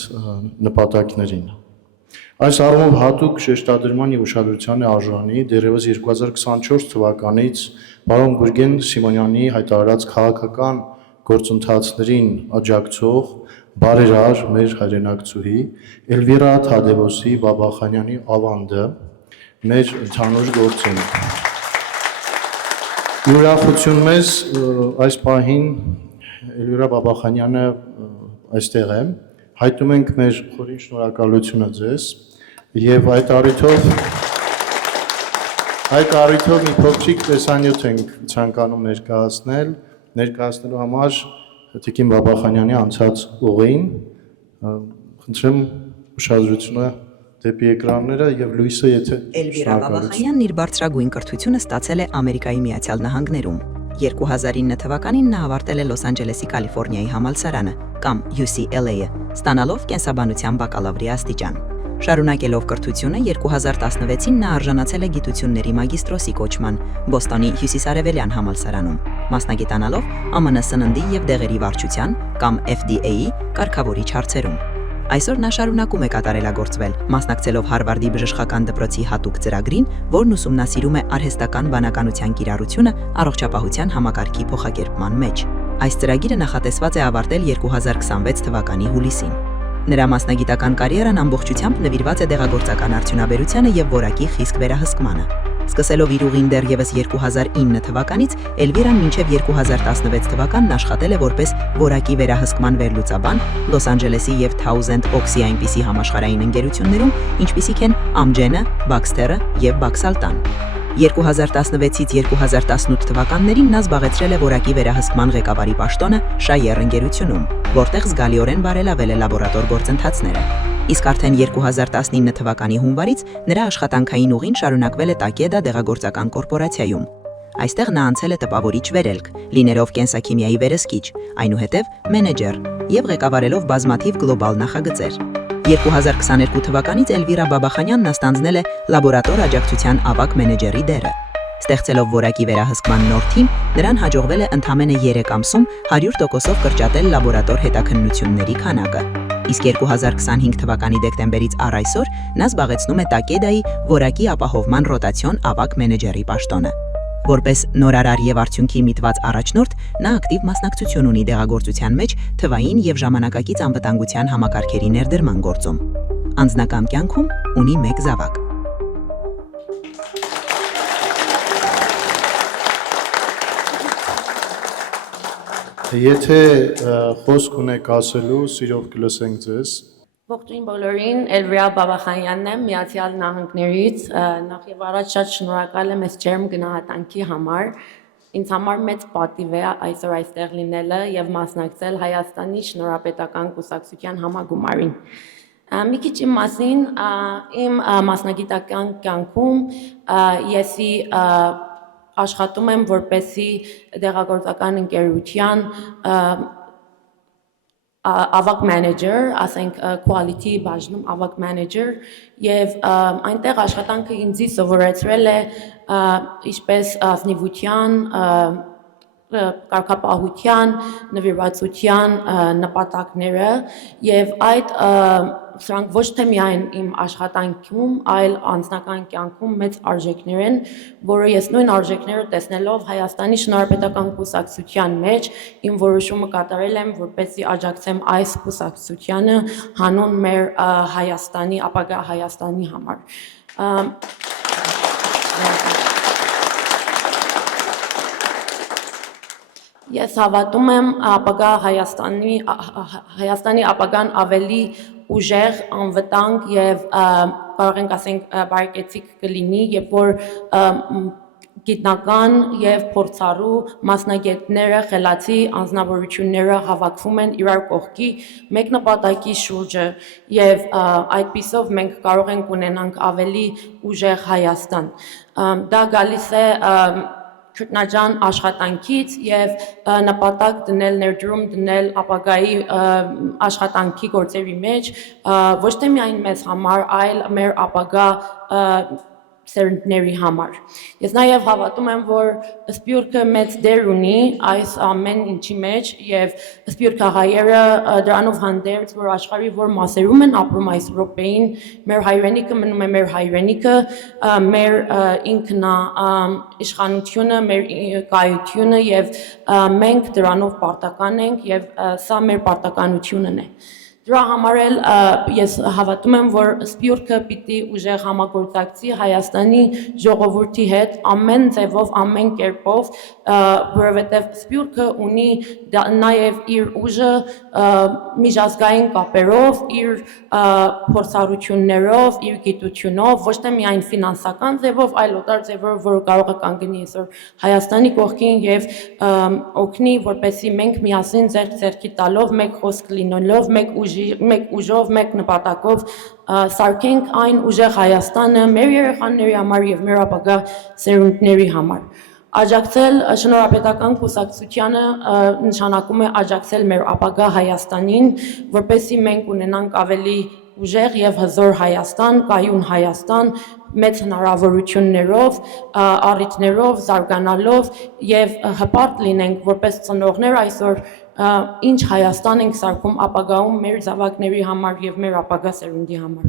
նպատակներին։ Այս առումով հատուկ շեշտադրման եւ ուշադրության է արժանի դեռևս 2024 թվականից պարոն Գուրգեն Սիմոնյանի հայտարարած քաղաքական գործընթացներին աջակցող բարերար մեր հայրենակցուհի Էլվիրա Թադևոսի Բաբախանյանի ավանդը մեր ընդհանուր գործին։ Ուրախություն մեզ այս պահին Էլվիրա Բաբախանյանը այստեղ է, հայտնում ենք մեր խորին շնորհակալությունը ձեզ եւ այդ առիթով մի փոքրիկ տեսանյութ ենք ցանկանում ներկայացնելու համար Տիկին Բաբախանյանի անցած ուղին, խնդրեմ ուշադրությունը դեպի էկրանները եւ լույսը եթե Էլվիրա Բաբախանյանն իր բարձրագույն կրթությունը ստացել է Ամերիկայի Միացյալ Նահանգներում։ 2009 թվականին նա ավարտել է Լոս Անջելեսի Կալիֆոռնիայի համալսարանը կամ UCLA-ը, ստանալով կենսաբանության բակալավրի աստիճան։ Շարունակելով կրթությունը 2016-ին նա արժանացել է գիտությունների մագիստրոսի կոչման Բոստոնի հյուսիսարևելյան համալսարանում, մասնագիտանալով ԱՄՆ սննդի եւ դեղերի վարչության կամ FDA-ի կարգավորիչ հարցերում։ Այսօր նա շարունակում է կատարելագործվել, մասնակցելով Հարվարդի բժշկական դպրոցի հատուկ ծրագրին, որն ուսումնասիրում է արհեստական բանականության կիրառությունը առողջապահության համակարգի փոխակերպման մեջ։ Այս ծրագիրը նախատեսված է ավարտել 2026 թվականի հուլիսին։ Նրա մասնագիտական կարիերան ամբողջությամբ նվիրված է դեղագործական արդյունաբերությանը եւ որակի խիստ վերահսկմանը։ Սկսելով իր ուղին դեռևս 2009 թվականից, Էլվիրան մինչև 2016 թվականն աշխատել է որպես որակի վերահսկման վերլուծաբան Լոս Անջելեսի եւ Thousand Oxy այնպիսի համաշխարհային ընկերություններում, ինչպիսիք են Amgen-ը, Baxter-ը եւ Baxaltan։ 2016-ից 2018 թվականներին նա զբաղեցրել է որակի վերահսկման ղեկավարի պաշտոնը Shire ընկերությունում, որտեղ զգալիորեն բարելավել է լաբորատոր գործընթացները։ Իսկ արդեն 2019 թվականի հունվարից նրա աշխատանքային ուղին շարունակվել է Takeda դեղագործական կորպորացիայում։ Այստեղ նա անցել է տպավորիչ վերելք, լինելով կենսաքիմիայի վերահսկիչ, այնուհետև մենեջեր եւ ղեկավարելով բազմաթիվ գլոբալ նախագծեր։ 2022 թվականից Էլվիրա Բաբախանյանն ստանձնել է լաբորատոր աջակցության ավագ մենեջերի դերը։ Ստեղծելով որակի վերահսկման նոր թիմ, նրան հաջողվել է ընդամենը 3 ամսում 100%-ով կրճատել լաբորատոր հետաքննությունների քանակը։ Իսկ 2025 թվականի դեկտեմբերից առ այսօր նա զբաղեցնում է Takeda-ի որակի ապահովման ռոտացիոն ավագ մենեջերի պաշտոնը։ Որպես նորարար եւ արդյունքի միտված առաջնորդ, նա ակտիվ մասնակցություն ունի դեղագործության մեջ թվային եւ ժամանակակից անվտանգության համակարգերի ներդրման գործում։ Անձնական կյանքում ունի 1 զավակ։ Եթե խոսք ունեք ասելու, սիրով կլսենք ձեզ։ Ողջույն բոլորին, Էլվիրա Բաբախանյանն եմ, Միացյալ Նահանգներից, նախ եւ առաջ շատ շնորհակալ եմ այս ջերմ գնահատանքի համար։ Ինձ համար մեծ պատիվ է այսօր այստեղ լինելը եւ մասնակցել Հայաստանի Շնորհապետական կուսակցության համագումարին։ Մի քիչ իմ մասին, իմ մասնագիտական կյանքում եսի աշխատում եմ որպեսի դեղագործական ընկերության ավագ մենեջեր, ասենք quality բաժնում ավագ մենեջեր եւ այնտեղ աշխատանքը ինձ սովորեցրել է ինչպես ազնիվության, կարգապահության, նվիրվածության նպատակները եւ այդ սրանք ոչ թե միայն իմ աշխատանքում, այլ անձնական կյանքում մեծ արժեքներ են, որը ես նույն արժեքները տեսնելով Հայաստանի Շնորհապետական կուսակցության մեջ իմ որոշումը կատարել եմ, որպեսզի աջակցեմ այս կուսակցությանը հանուն մեր Հայաստանի, ապագա Հայաստանի համար։ Ես հավատում եմ ապագա Հայաստանի ապագան ավելի ուժեղ, անվտանգ եւ կարող ենք ասենք բարեկեցիկ կլինի, երբ որ գիտնական եւ փորձառու մասնագետները, խելացի անձնավորությունները հավաքվում են իրար կողքի մեկ նպատակի շուրջը եւ այդպիսով մենք կարող ենք ունենանք ավելի ուժեղ Հայաստան։ Դա գալիս է քրտնաջան աշխատանքից եւ նպատակ դնել ներդրում դնել ապագայի աշխատանքի գործերի մեջ ոչ թե միայն մեզ համար, այլ մեր ապագա սերունդների համար։ Ես նաև հավատում եմ, որ Սփյուռքը մեծ դեր ունի այս ամեն ինչի մեջ եւ Սփյուռքը հայերը դրանով հանդերձ, որ աշխարհի որ մասերում են ապրում այս րոպեին, մեր հայրենիքը մնում է մեր հայրենիքը, մեր ինքնաիշխանությունը, մեր կայությունը եւ մենք դրանով պարտական ենք եւ սա մեր պարտականությունն է։ Դրա համար էլ ես հավատում եմ, որ Սփյուռքը պիտի ուժեղ համագործակցի Հայաստանի ժողովրդի հետ ամեն ձևով, ամեն կերպով, որովհետև Սփյուռքը ունի նաև իր ուժը միջազգային կապերով, իր փորձառություններով, իր գիտությունով, ոչ թե միայն ֆինանսական ձևով, այլ օտար ձևով, որը կարող է կանգնի այսօր Հայաստանի կողքին եւ օգնի, որպեսզի մենք միասին ձեռք-ձեռքի տալով, մեկ խոսք լինելով, մեկ ուժով, մեկ նպատակով սարքենք այն ուժեղ Հայաստանը մեր երեխաների համար եւ մեր ապագա սերունդների համար։ Աջակցել Շնորհապետական կուսակցությանը նշանակում է աջակցել մեր ապագա Հայաստանին, որպեսզի մենք ունենանք ավելի ուժեղ եւ հզոր Հայաստան, կայուն Հայաստան, մեծ հնարավորություններով, առիթներով, զարգանալով եւ հպարտ լինենք որպես ծնողներ այսօր ինչ Հայաստան ենք սարքում ապագայում մեր զավակների համար եւ մեր ապագա սերունդի համար։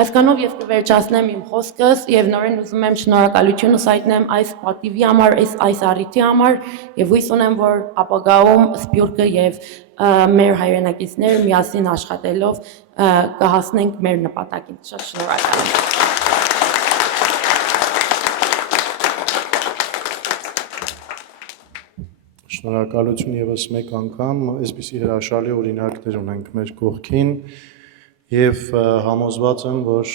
Այսքանով ես կվերջացնեմ իմ խոսքս եւ նորեն ուզում եմ շնորհակալությունս հայտնեմ այս պատիվի համար, այս առիթի համար եւ հույս ունեմ, որ ապագայում Սփյուռքը եւ մեր հայրենակիցները միասին աշխատելով կհասնենք մեր նպատակին։ Շատ շնորհակալ եմ։ Շնորհակալություն եւս մեկ անգամ, այսպիսի հրաշալի օրինակներ ունենք մեր կողքին եւ համոզված եմ, որ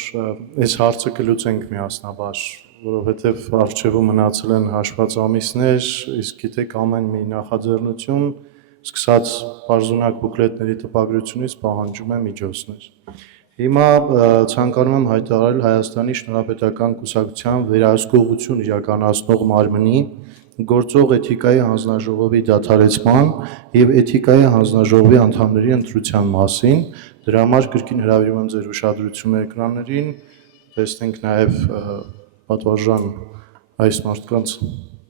այս հարցը կլուծենք միասնաբար, որովհետեւ առջևում մնացել են հաշված ամիսներ, իսկ գիտեք ամեն մի նախաձեռնություն, սկսած բարձունակ բուկլետների տպագրությունից պահանջում է միջոցներ։ Հիմա ցանկանում եմ հայտարարել Հայաստանի Շնորհապետական կուսակցության վերահսկողություն իրականացնող մարմնի գործող էթիկայի հանձնաժողովի դադարեցման եւ էթիկայի հանձնաժողովի անդամների ընտրության մասին, դրա համար կրկին հրավիրում եմ ձեր ուշադրությունը էկրաններին, տեսնենք նաեւ պատվարժան այս մարդկանց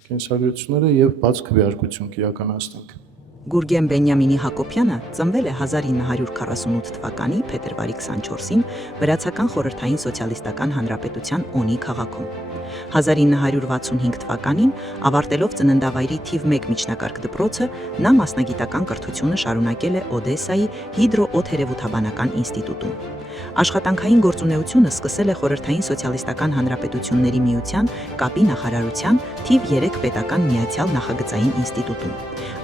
կենսագրությունները եւ բաց քվեարկություն կիրականացնենք։ Գուրգեն Բենյամինի Հակոբյանը ծնվել է 1948 թվականի փետրվարի 24-ին Վրացական խորհրդային սոցիալիստական հանրապետության Օնի քաղաքում։ 1965 թվականին ավարտելով ծննդավայրի թիվ 1 միջնակարգ դպրոցը, նա մասնագիտական կրթությունը շարունակել է Օդեսայի հիդրոօդերևութաբանական ինստիտուտում։ Աշխատանքային գործունեությունը սկսել է խորհրդային սոցիալիստական հանրապետությունների միության կապի նախարարության թիվ 3 պետական միացյալ նախագծային ինստիտուտում։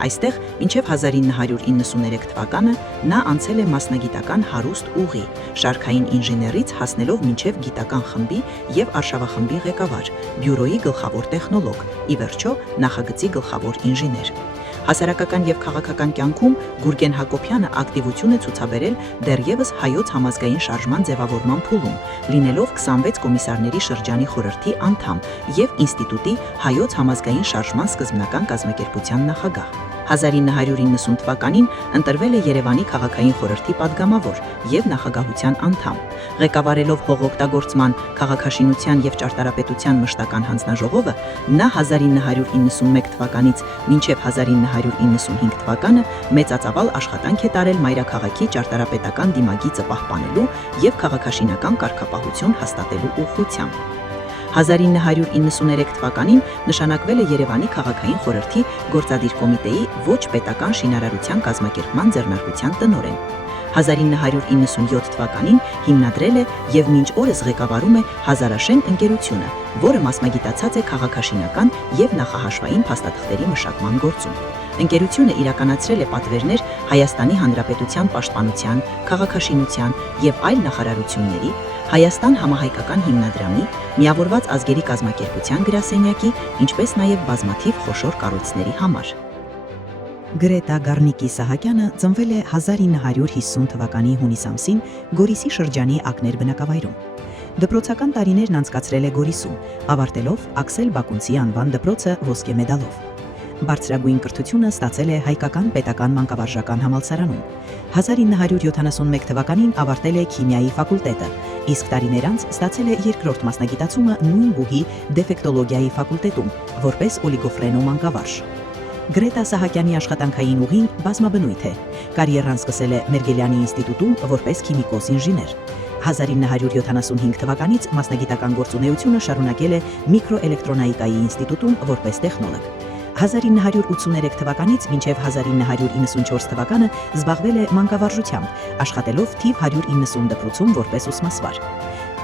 Այստեղ մինչև 1993 թվականը նա անցել է մասնագիտական հարուստ ուղի, շարքային ինժեներից հասնելով մինչև գիտական խմբի եւ արշավախմբի ղեկավար, բյուրոյի գլխավոր տեխնոլոգ, ի վերջո նախագծի գլխավոր ինժեներ։ Հասարակական եւ քաղաքական կյանքում Գուրգեն Հակոբյանը ակտիվություն է ցուցաբերել դեռևս հայոց համազգային շարժման ձևավորման փուլում, լինելով 26 կոմիսարների շրջանի խորհրդի անդամ եւ ինստիտուտի հայոց համազգային շարժման սկզբնական կազմակերպության նախագահ։ 1990 թվականին ընտրվել է Երևանի քաղաքային խորհրդի падգամավոր եւ նախագահության անդամ։ Ղեկավարելով հողօգտագործման, քաղաքաշինության եւ ճարտարապետության մշտական հանձնաժողովը, նա 1991 թվականից մինչև 1995 թվականը մեծածավալ աշխատանք է տարել մայրաքաղաքի ճարտարապետական դիմագիծը պահպանելու եւ քաղաքաշինական կարգապահություն հաստատելու ուղղությամբ։ 1993 թվականին նշանակվել է Երևանի քաղաքային խորհրդի գործադիր կոմիտեի ոչ պետական շինարարության կազմակերպման ձեռնարկության տնօրեն։ 1997 թվականին հիմնադրել է եւ մինչ օրս ղեկավարում է Հազարաշեն ընկերությունը, որը մասնագիտացած է քաղաքաշինական եւ նախահաշվային փաստաթղթերի մշակման գործում։ Ընկերությունը իրականացրել է պատվերներ Հայաստանի Հանրապետության պաշտպանության, քաղաքաշինության եւ այլ նախարարությունների, Հայաստան համահայկական հիմնադրամի, Միավորված ազգերի կազմակերպության գրասենյակի, ինչպես նաև բազմաթիվ խոշոր կառույցների համար։ Գրետա Գառնիկի Սահակյանը ծնվել է 1950 թվականի հունիս ամսին Գորիսի շրջանի Ակներ բնակավայրում։ Դպրոցական տարիներն անցկացրել է Գորիսում, ավարտելով Աքսել Բակունցի անվան դպրոցը ոսկե մեդալով։ Բարձրագույն կրթությունը ստացել է Հայկական պետական մանկավարժական համալսարանում։ 1971 թվականին ավարտել է քիմիայի ֆակուլտետը, իսկ տարիներ անց ստացել է երկրորդ մասնագիտացումը նույն բուհի դեֆեկտոլոգիայի ֆակուլտետում, որպես օլիգոֆրենո մանկավարժ։ Գրետա Սահակյանի աշխատանքային ուղին բազմաբնույթ է։ Կարիերան սկսել է Մերգելյանի ինստիտուտում որպես քիմիկոս ինժեներ։ 1975 թվականից մասնագիտական գործունեությունը շարունակել է Միկրոէլեկտրոնիկայի ինստիտուտում որպես տեխնոլոգ։ 1983 թվականից մինչև 1994 թվականը զբաղվել է մանկավարժությամբ, աշխատելով թիվ 190 դպրոցում որպես ուսմասվար։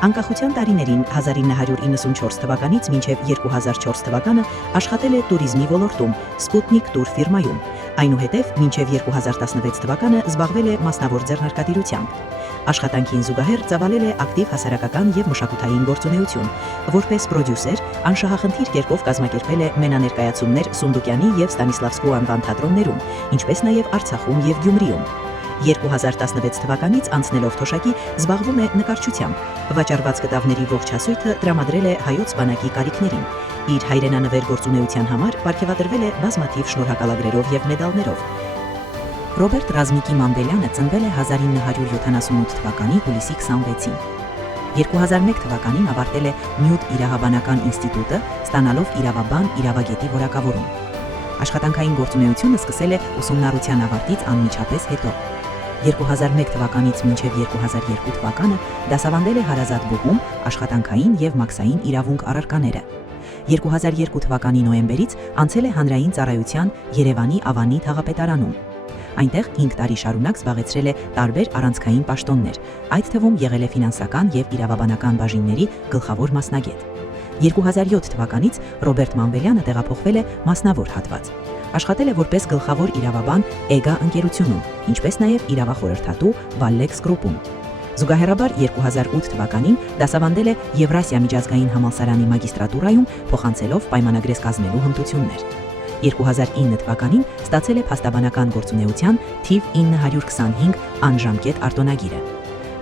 Անկախության տարիներին 1994 թվականից մինչև 2004 թվականը աշխատել է տուրիզմի ոլորտում Sputnik Tour ֆիրմայում, այնուհետև մինչև 2016 թվականը զբաղվել է մասնավոր ձեռնարկատիրությամբ։ Աշխատանքին զուգահեռ ծավալել է ակտիվ հասարակական եւ մշակութային գործունեություն, որպես պրոդյուսեր անշահախնդիր կերպով կազմակերպել է մենաներկայացումներ Սունդուկյանի եւ Ստանիսլավսկու անվան թատրոններում, ինչպես նաեւ Արցախում եւ Գյումրիում։ 2016 թվականից անցնելով թոշակի զբաղվում է նկարչությամբ, վաճառված կտավների ողջ հասույթը տրամադրել է հայոց բանակի կարիքներին։ Իր հայրենանվեր գործունեության համար պարգևատրվել է բազմաթիվ շնորհակալագրերով եւ մեդալներով։ Ռոբերտ Ռազմիկի Մամբելյանը ծնվել է 1978 թվականի հուլիսի 26-ին։ 2001 թվականին ավարտել է Նյուդ իրավաբանական ինստիտուտը, ստանալով իրավաբան իրավագետի որակավորում։ Աշխատանքային գործունեությունը սկսել է ուսումնառության ավարտից անմիջապես հետո։ 2001 թվականից մինչև 2002 թվականը դասավանդել է Հարազատ բուհում աշխատանքային եւ մաքսային իրավունք առարկաները։ 2002 թվականի նոյեմբերից անցել է հանրային ծառայության Երևանի Ավանի թաղապետարանում։ Այնտեղ 5 տարի շարունակ զբաղեցրել է տարբեր առանցքային պաշտոններ, այդ թվում եղել է ֆինանսական եւ իրավաբանական բաժինների գլխավոր մասնագետ։ 2007 թվականից Ռոբերտ Մամբելյանը տեղափոխվել է մասնավոր հատված։ Աշխատել է որպես գլխավոր իրավաբան EGA ընկերությունում, ինչպես նաև իրավախորհրդատու Vallex Group-ում։ Զուգահեռաբար 2008 թվականին դասավանդել է Եվրասիա միջազգային համալսարանի մագիստրատուրայում, փոխանցելով պայմանագրեր կազմելու հմտություններ։ 2009 թվականին ստացել է փաստաբանական գործունեության թիվ 925 անժամկետ արտոնագիրը։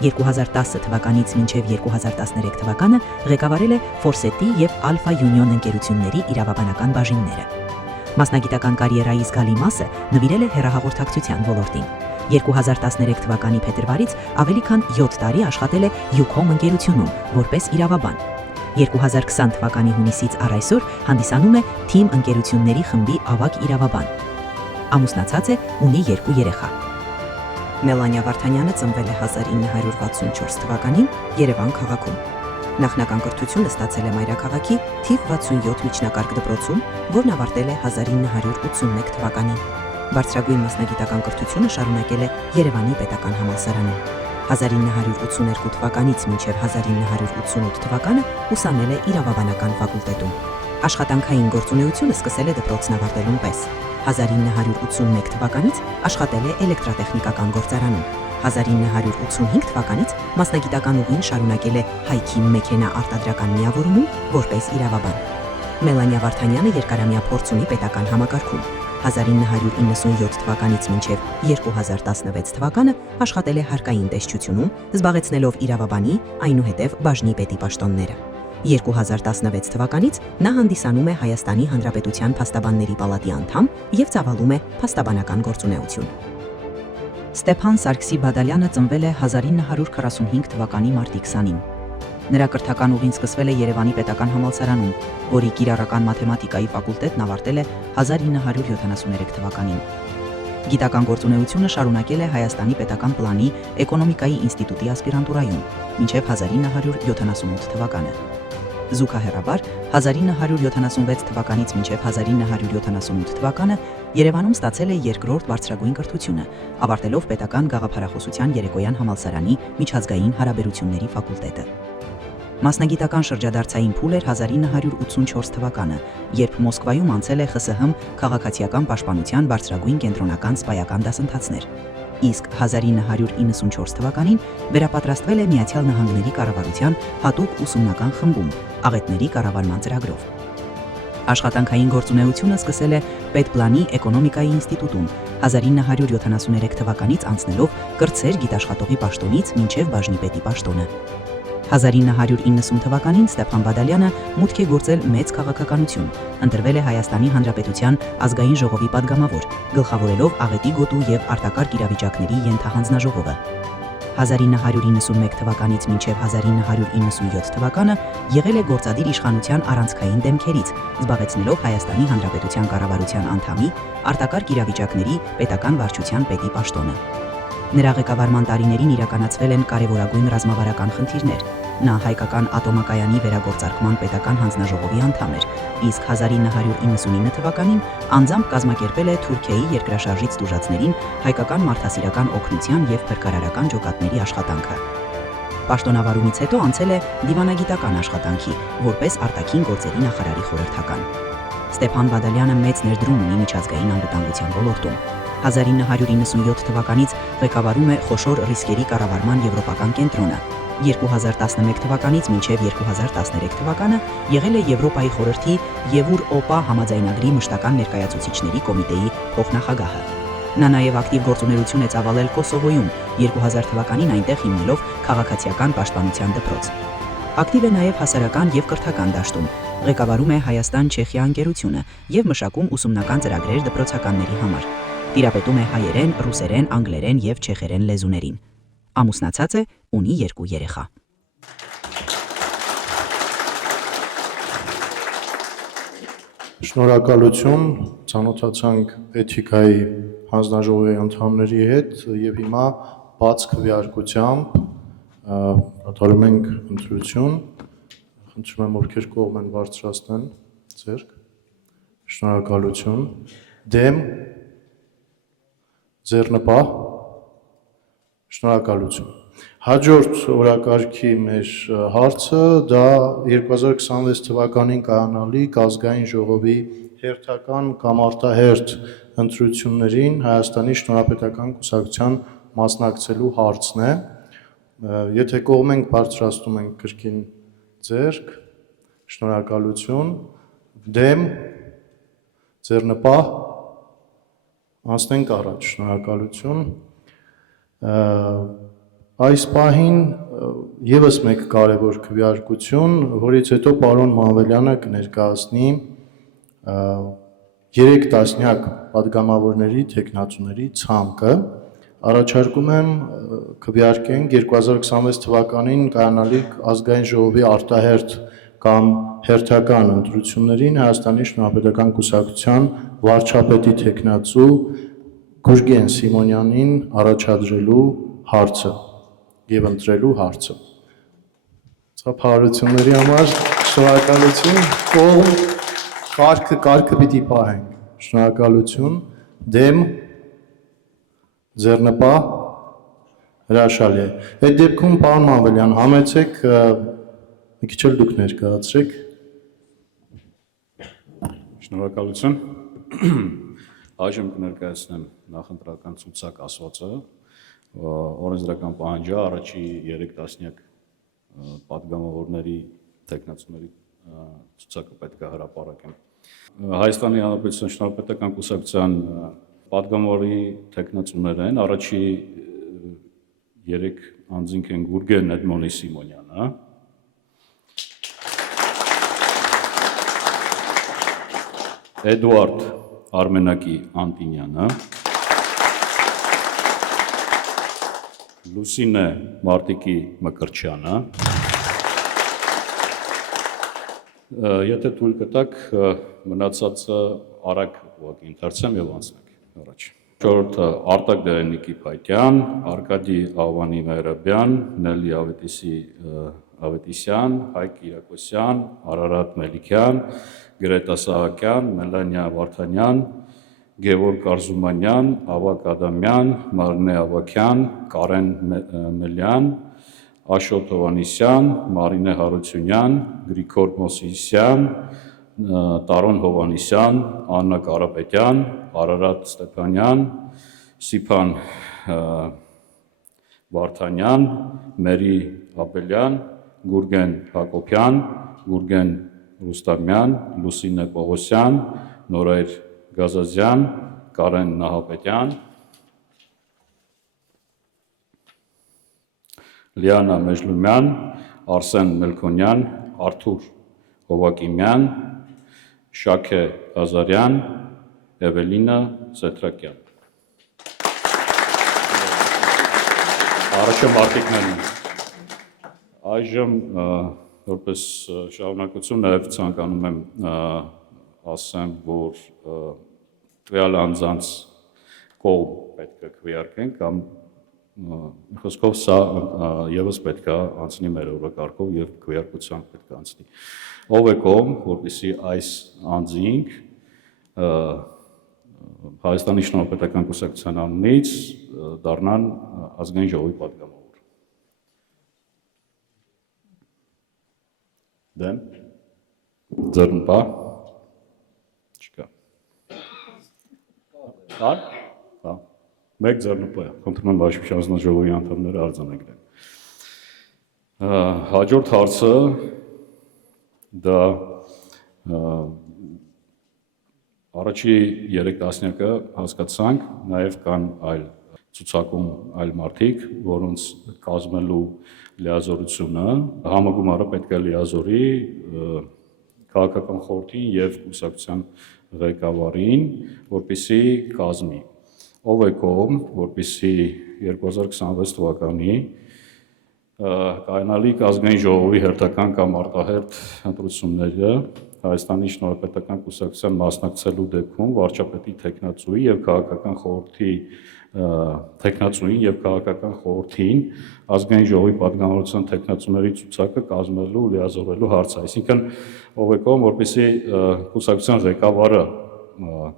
2010 թվականից մինչև 2013 թվականը ղեկավարել է Ֆորսետի եւ Ալֆա Յունիոն ընկերությունների իրավաբանական բաժինները։ Մասնագիտական կարիերայի զգալի մասը նվիրել է հեռահաղորդակցության ոլորտին։ 2013 թվականի փետրվարից ավելի քան 7 տարի աշխատել է Ucom ընկերությունում որպես իրավաբան։ 2020 թվականի հունիսից առ այսօր հանդիսանում է Թիմ ընկերությունների խմբի ավագ իրավաբան։ Ամուսնացած է, ունի 2 երեխա։ Մելանիա Վարդանյանը ծնվել է 1964 թվականին Երևան քաղաքում։ Նախնական կրթությունը ստացել է մայրաքաղաքի թիվ 67 միջնակարգ դպրոցում, որն ավարտել է 1981 թվականին։ Բարձրագույն մասնագիտական կրթությունը շարունակել է Երևանի պետական համալսարանում։ 1982 թվականից մինչև 1988 թվականը ուսանել է իրավաբանական ֆակուլտետում։ Աշխատանքային գործունեությունը սկսել է դպրոցն ավարտելուն պես։ 1981 թվականից աշխատել է էլեկտրատեխնիկական գործարանում։ 1985 թվականից մասնագիտական ուղին շարունակել է Հայքի մեքենա արտադրական միավորումում որպես իրավաբան։ Մելանիա Վարդանյանը երկարամյա փորձ ունի պետական համակարգում։ 1997 թվականից մինչև 2016 թվականը աշխատել է հարկային տեսչությունում, զբաղեցնելով իրավաբանի, այնուհետև բաժնի պետի պաշտոնները։ 2016 թվականից նա հանդիսանում է Հայաստանի Հանրապետության Փաստաբանների պալատի անդամ եւ ծավալում է փաստաբանական գործունեություն։ Ստեփան Սարգսի Բադալյանը ծնվել է 1945 թվականի մարտի 20-ին։ Նրա կրթական ուղին սկսվել է Երևանի պետական համալսարանում, որի կիրառական մաթեմատիկայի ֆակուլտետն ավարտել է 1973 թվականին։ Գիտական գործունեությունը շարունակել է Հայաստանի պետական պլանի էկոնոմիկայի ինստիտուտի ասպիրանտուրայում մինչև 1978 թվականը։ Զուգահեռաբար 1976 թվականից մինչև 1978 թվականը Երևանում ստացել է երկրորդ բարձրագույն կրթությունը, ավարտելով պետական գաղափարախոսության երեկոյան համալսարանի միջազգային հարաբերությունների ֆակուլտետը։ Մասնագիտական շրջադարձային փուլ էր 1984 թվականը, երբ Մոսկվայում անցել է ԽՍՀՄ քաղաքացիական պաշտպանության բարձրագույն կենտրոնական սպայական դասընթացներ, իսկ 1994 թվականին վերապատրաստվել է Միացյալ Նահանգների կառավարության հատուկ ուսումնական խմբում աղետների կառավարման ծրագրով։ Աշխատանքային գործունեությունը սկսել է Պետպլանի էկոնոմիկայի ինստիտուտում 1973 թվականից անցնելով կրտսեր գիտաշխատողի պաշտոնից մինչև բաժնիպետի պաշտոնը։ 1990 թվականին Ստեփան Բադալյանը մուտք է գործել մեծ քաղաքականություն, ընտրվել է Հայաստանի Հանրապետության ազգային ժողովի падգամավոր, գլխավորելով աղետի գոտու եւ արտակարգ իրավիճակների ենթահանձնաժողովը։ 1991 թվականից մինչև 1997 թվականը եղել է գործադիր իշխանության առանցքային դեմքերից, զբաղեցնելով Հայաստանի Հանրապետության կառավարության անդամի, արտակարգ իրավիճակների պետական վարչության պետի պաշտոնը։ Նրա ղեկավարման տարիներին իրականացվել են կարևորագույն ռազմավարական խնդիրներ։ Նա հայկական ատոմակայանի վերագործարկման պետական հանձնաժողովի անդամ էր, իսկ 1999 թվականին անձամբ կազմակերպել է Թուրքիայի երկրաշարժից տուժածներին հայկական մարդասիրական օգնության եւ փրկարարական ջոկատների աշխատանքը։ Պաշտոնավարումից հետո անցել է դիվանագիտական աշխատանքի, որպես արտաքին գործերի նախարարի խորհրդական։ Ստեփան Բադալյանը մեծ ներդրում ունի միջազգային անվտանգության ոլորտում։ 1997 թվականից ղեկավարում է խոշոր ռիսկերի կառավարման եվրոպական կենտրոնը։ 2011 թվականից մինչև 2013 թվականը եղել է Եվրոպայի խորհրդի Եվուր-ՕՊԱ համաձայնագրի մշտական ներկայացուցիչների կոմիտեի փոխնախագահը։ Նա նաև ակտիվ գործունեություն է ծավալել Կոսովոյում, 2000 թվականին այնտեղ հիմնելով քաղաքացիական պաշտպանության դպրոց։ Ակտիվ է նաև հասարակական եւ կրթական դաշտում, ղեկավարում է Հայաստան-Չեխիա ընկերությունը եւ մշակում ուսումնական ծրագրեր դպրոցականների համար։ Տիրապետում է հայերեն, ռուսերեն, անգլերեն եւ չեխերեն լեզուներին։ Ամուսնացած է, ունի 2 երեխա։ Շնորհակալություն, ծանոթացանք էթիկայի հանձնաժողովի անդամների հետ եւ հիմա բաց քվեարկությամբ կատարում ենք ընտրություն։ Խնդրում եմ ովքեր կողմ են բարձրացնեն ձեռք։ Շնորհակալություն։ Դեմ ձեռնպահ։ Շնորհակալություն։ Հաջորդ օրակարգի մեր հարցը դա 2026 թվականին կայանալիք ազգային ժողովի հերթական կամ արտահերթ ընտրություններին Հայաստանի Շնորհապետական կուսակցության մասնակցելու հարցն է։ Եթե կողմ ենք բարձրացնում ենք կրկին ձեռք։ Շնորհակալություն։ Դեմ ձեռնպահ անցնենք առաջ։ Շնորհակալություն։ Այս պահին եւս մեկ կարևոր քվեարկություն, որից հետո պարոն Մանվելյանը կներկայացնի 3 տասնյակ падգամավորների թեկնածուների ցանկը։ Առաջարկում եմ քվեարկենք 2026 թվականին կայանալիք ազգային ժողովի արտահերթ կամ հերթական ընտրություններին Հայաստանի Շնորհապետական կուսակցության վարչապետի թեկնածու Գուրգեն Սիմոնյանին առաջադրելու հարցը եւ ընտրելու հարցը։ Ծափահարությունների համար շնորհակալություն։ Կարգը պիտի պահենք։ Շնորհակալություն։ Դեմ ձեռնպահ հրաշալի է։ Այդ դեպքում պարոն Մանվելյան, համեցեք մի քիչ էլ դուք ներկայացրեք։ Շնորհակալություն։ Այժմ կներկայացնեմ նախընտրական ցուցակ ասվածը, օրենսդրական պահանջը առաջի 3 տասնյակ падգամավորների թեկնածուների ցուցակը պետք է հրապարակեմ։ Հայաստանի Հանրապետության Շնորհապետական կուսակցության падգամավորի թեկնածուներ են, առաջի 3 անձինք են Գուրգեն Էդմոնի Սիմոնյանը, Էդուարդ Արմենակի Անտինյանը, Լուսինե Մարտիկի Մկրչյանը, եթե թույլ կտակ մնացածը արագ ուղղակի ընթերցեմ եւ անցնենք առաջ։ Չորրորդը Արտակ Դերենիկի Փայտյան, Արկադի Ավանի Մերաբյան, Նելի Ավետիսյան, Հայկ Կիրակոսյան, Արարատ Մելիքյան, Գրետա Սահակյան, Մելանիա Վարդանյան, Գևորգ Արզումանյան, Ավակ Ադամյան, Մարնե Ավակյան, Կարեն Մելյան, Աշոտ Հովանիսյան, Մարինե Հարությունյան, Գրիգոր Մոսիսյան, Տարոն Հովանիսյան, Աննա Կարապետյան, Արարատ Ստեփանյան, Սիփան Վարդանյան, Մերի Ապելյան, Գուրգեն Հակոբյան, Գուրգեն Ռուստամյան, Լուսինե Պողոսյան, Նորայր Գազազյան, Կարեն Նահապետյան, Լիանա Մեժլումյան, Արսեն Մելքոնյան, Արթուր Հովակիմյան, Շաքե Ղազարյան, Էվելինա Սետրակյան։ Առաջը մարտիկներն են։ Այժմ որպես շարունակություն նաև ցանկանում եմ ասեմ, որ տվյալ անձանց կողմ պետք է քվեարկենք կամ խոսքով սա եւս պետք է անցնի մեր օրակարգով եւ քվեարկությամբ պետք է անցնի։ Ով է կողմ, որպեսզի այս անձինք Հայաստանի Շնորհապետական Կուսակցության անունից դառնան ազգային ժողովի պատգամավոր։ Դեմ ձեռնպահ չկա։ Կար։ Մեկ ձեռնպահ, խնդրում եմ Բաշխության հանձնաժողովի անդամները արձանագրեն։ Հաջորդ հարցը դա առաջի 3 տասնյակը հասկացանք, նաև կան այլ ցուցակում այլ մարդիկ, որոնց կազմելու լիազորությունը համագումարը պետք է լիազորի քաղաքական խորհրդին եւ կուսակցության ղեկավարին, որպեսզի կազմի ով է կողմ, որպեսզի 2026 թվականի կայանալիք ազգային ժողովի հերթական կամ արտահերթ ընտրությունները Հայաստանի Շնորհապետական Կուսակցության մասնակցելու դեպքում վարչապետի թեկնածուի եւ քաղաքական խորհրդի թեկնածուին եւ քաղաքական խորհրդին ազգային ժողովի պատգամավորության թեկնածուների ցուցակը կազմելու լիազորելու հարցը, այսինքն ով է կողմ, որպեսզի կուսակցության ղեկավարը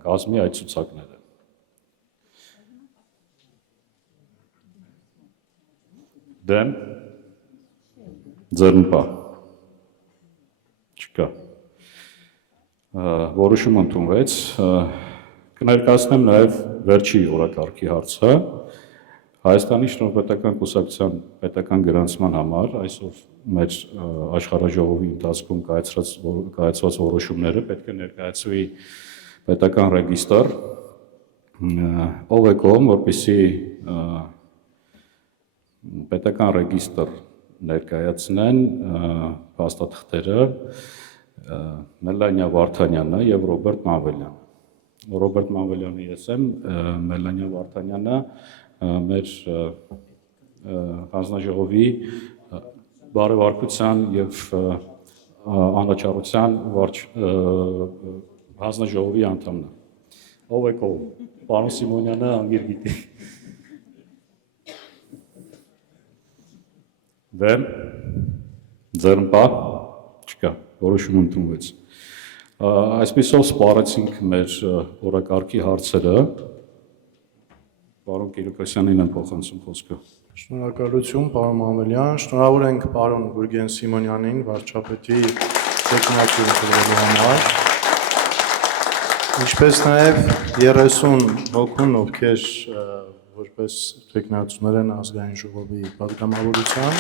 կազմի այդ ցուցակները։ Դեմ ձեռնպահ չկա։ Որոշում ընդունվեց։ Կներկայացնեմ նաև վերջի օրակարգի հարցը։ Հայաստանի Շնորհապետական Կուսակցության պետական գրանցման համար այսօր մեր աշխարհաժողովի ընթացքում կայացված որոշումները պետք է ներկայացվի պետական ռեգիստր, ով է կողմ, որպեսզի պետական ռեգիստր ներկայացնեն փաստաթղթերը Մելանիա Վարդանյանը եւ Ռոբերտ Մանվելյանը։ Ռոբերտ Մանվելյանը ես եմ, Մելանիա Վարդանյանը մեր հանձնաժողովի բարեվարկության եւ անաչառության հանձնաժողովի անդամն է։ Ով է կողմ։ Պարոն Սիմոնյանը անգիր գիտի։ Դեմ ձեռնպահ չկա, որոշում ընդունվեց։ Այսպիսով սպառեցինք մեր օրակարգի հարցերը։ Պարոն Կիրակոսյանին եմ փոխանցում խոսքը։ Շնորհակալություն, պարոն Մանվելյան, շնորհավոր ենք պարոն Գուրգեն Սիմոնյանին, վարչապետի թեկնածու ընտրվելու համար, ինչպես նաև 30 հոգուն, ովքեր որպես թեկնածուներ են ազգային ժողովի պատգամավորության։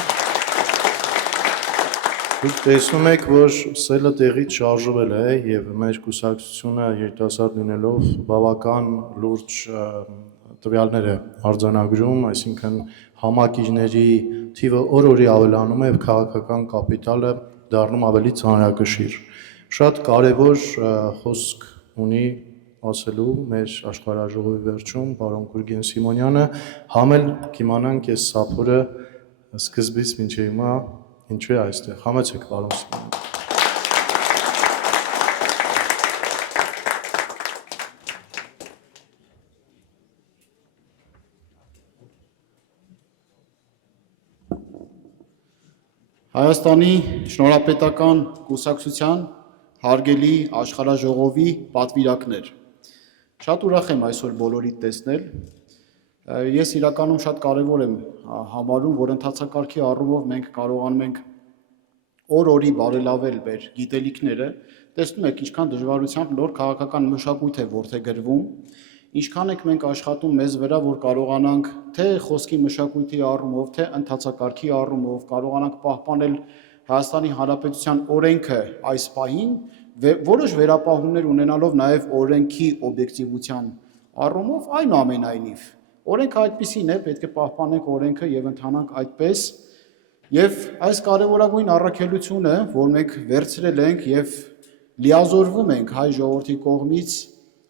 Դուք տեսնում եք, որ սելը տեղից շարժվել է եւ մեր կուսակցությունը երիտասարդ լինելով բավական լուրջ տվյալներ է արձանագրում, այսինքն համակիրների թիվը օր-օրի ավելանում է եւ քաղաքական կապիտալը դառնում ավելի ծանրակշիռ։ Շատ կարևոր խոսք ունի ասելու մեր աշխարհաժողովի վերջում պարոն Գուրգեն Սիմոնյանը, համ էլ կիմանանք այս սափորը սկզբից մինչև հիմա ինչու է այստեղ։ Համեցեք պարոն Սիմոնյան։ Հայաստանի Շնորհապետական կուսակցության հարգելի աշխարհաժողովի պատվիրակներ։ Շատ ուրախ եմ այսօր բոլորիդ տեսնել։ Ես իրականում շատ կարևոր եմ համարում, որ ընթացակարգի առումով մենք կարողանում ենք օր-օրի բարելավել մեր գիտելիքները։ Տեսնում եք, ինչքան դժվարությամբ նոր քաղաքական մշակույթ է որդեգրվում, ինչքան ենք մենք աշխատում մեզ վրա, որ կարողանանք թե խոսքի մշակույթի առումով, թե ընթացակարգի առումով կարողանանք պահպանել Հայաստանի Հանրապետության օրենքը այս պահին, որոշ վերապահումներ ունենալով նաև օրենքի օբյեկտիվության առումով, այնուամենայնիվ օրենքը այդպիսին է, պետք է պահպանենք օրենքը եւ ընթանանք այդպես, եւ այս կարեւորագույն առաքելությունը, որ մենք վերցրել ենք եւ լիազորվում ենք հայ ժողովրդի կողմից,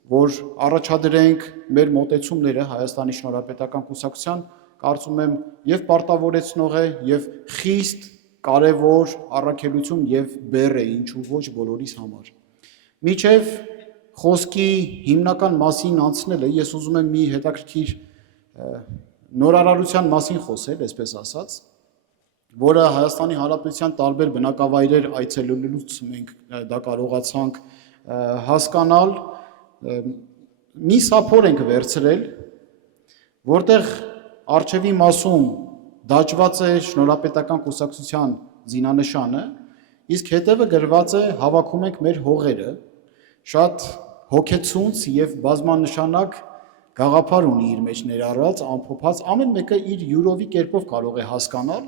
որ առաջադրենք մեր մոտեցումները Հայաստանի Շնորհապետական կուսակցության, կարծում եմ եւ պարտավորեցնող է եւ խիստ կարևոր առաքելություն եւ բեռ է, ինչու ոչ բոլորիս համար։ Միջև խոսքի հիմնական մասին անցնելը ես ուզում եմ մի հետաքրքիր նորարարության մասին խոսել, այսպես ասած, որը Հայաստանի Հանրապետության տարբեր բնակավայրեր այցելելուց մենք դա կարողացանք հասկանալ, մի սափոր ենք վերցրել, որտեղ առջևի մասում դաջված է Շնորհապետական կուսակցության զինանշանը, իսկ հետևը գրված է հավաքում ենք մեր հողերը, շատ հոգեցունց եւ բազմանշանակ գաղափար ունի իր մեջ ներառած, ամփոփած, ամեն մեկը իր յուրովի կերպով կարող է հասկանալ,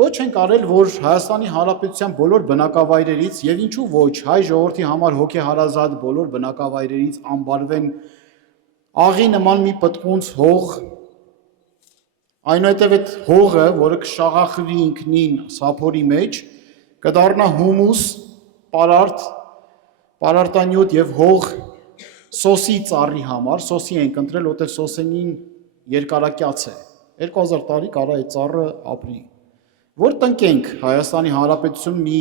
կոչ ենք արել, որ Հայաստանի Հանրապետության բոլոր բնակավայրերից եւ ինչու ոչ հայ ժողովրդի համար հոգեհարազատ բոլոր բնակավայրերից անբարվեն աղի նման մի պտղունց հող, այնուհետև այդ հողը, որը կշաղախվի ինքնին սափորի մեջ, կդառնա հումուս, պարարտանյութ եւ հող սոսի ծառի համար, սոսի ենք ընտրել, որտեղ սոսենին երկարակյաց է, 2000 տարի կարա այդ ծառը ապրի, որ տնկենք Հայաստանի Հանրապետություն մի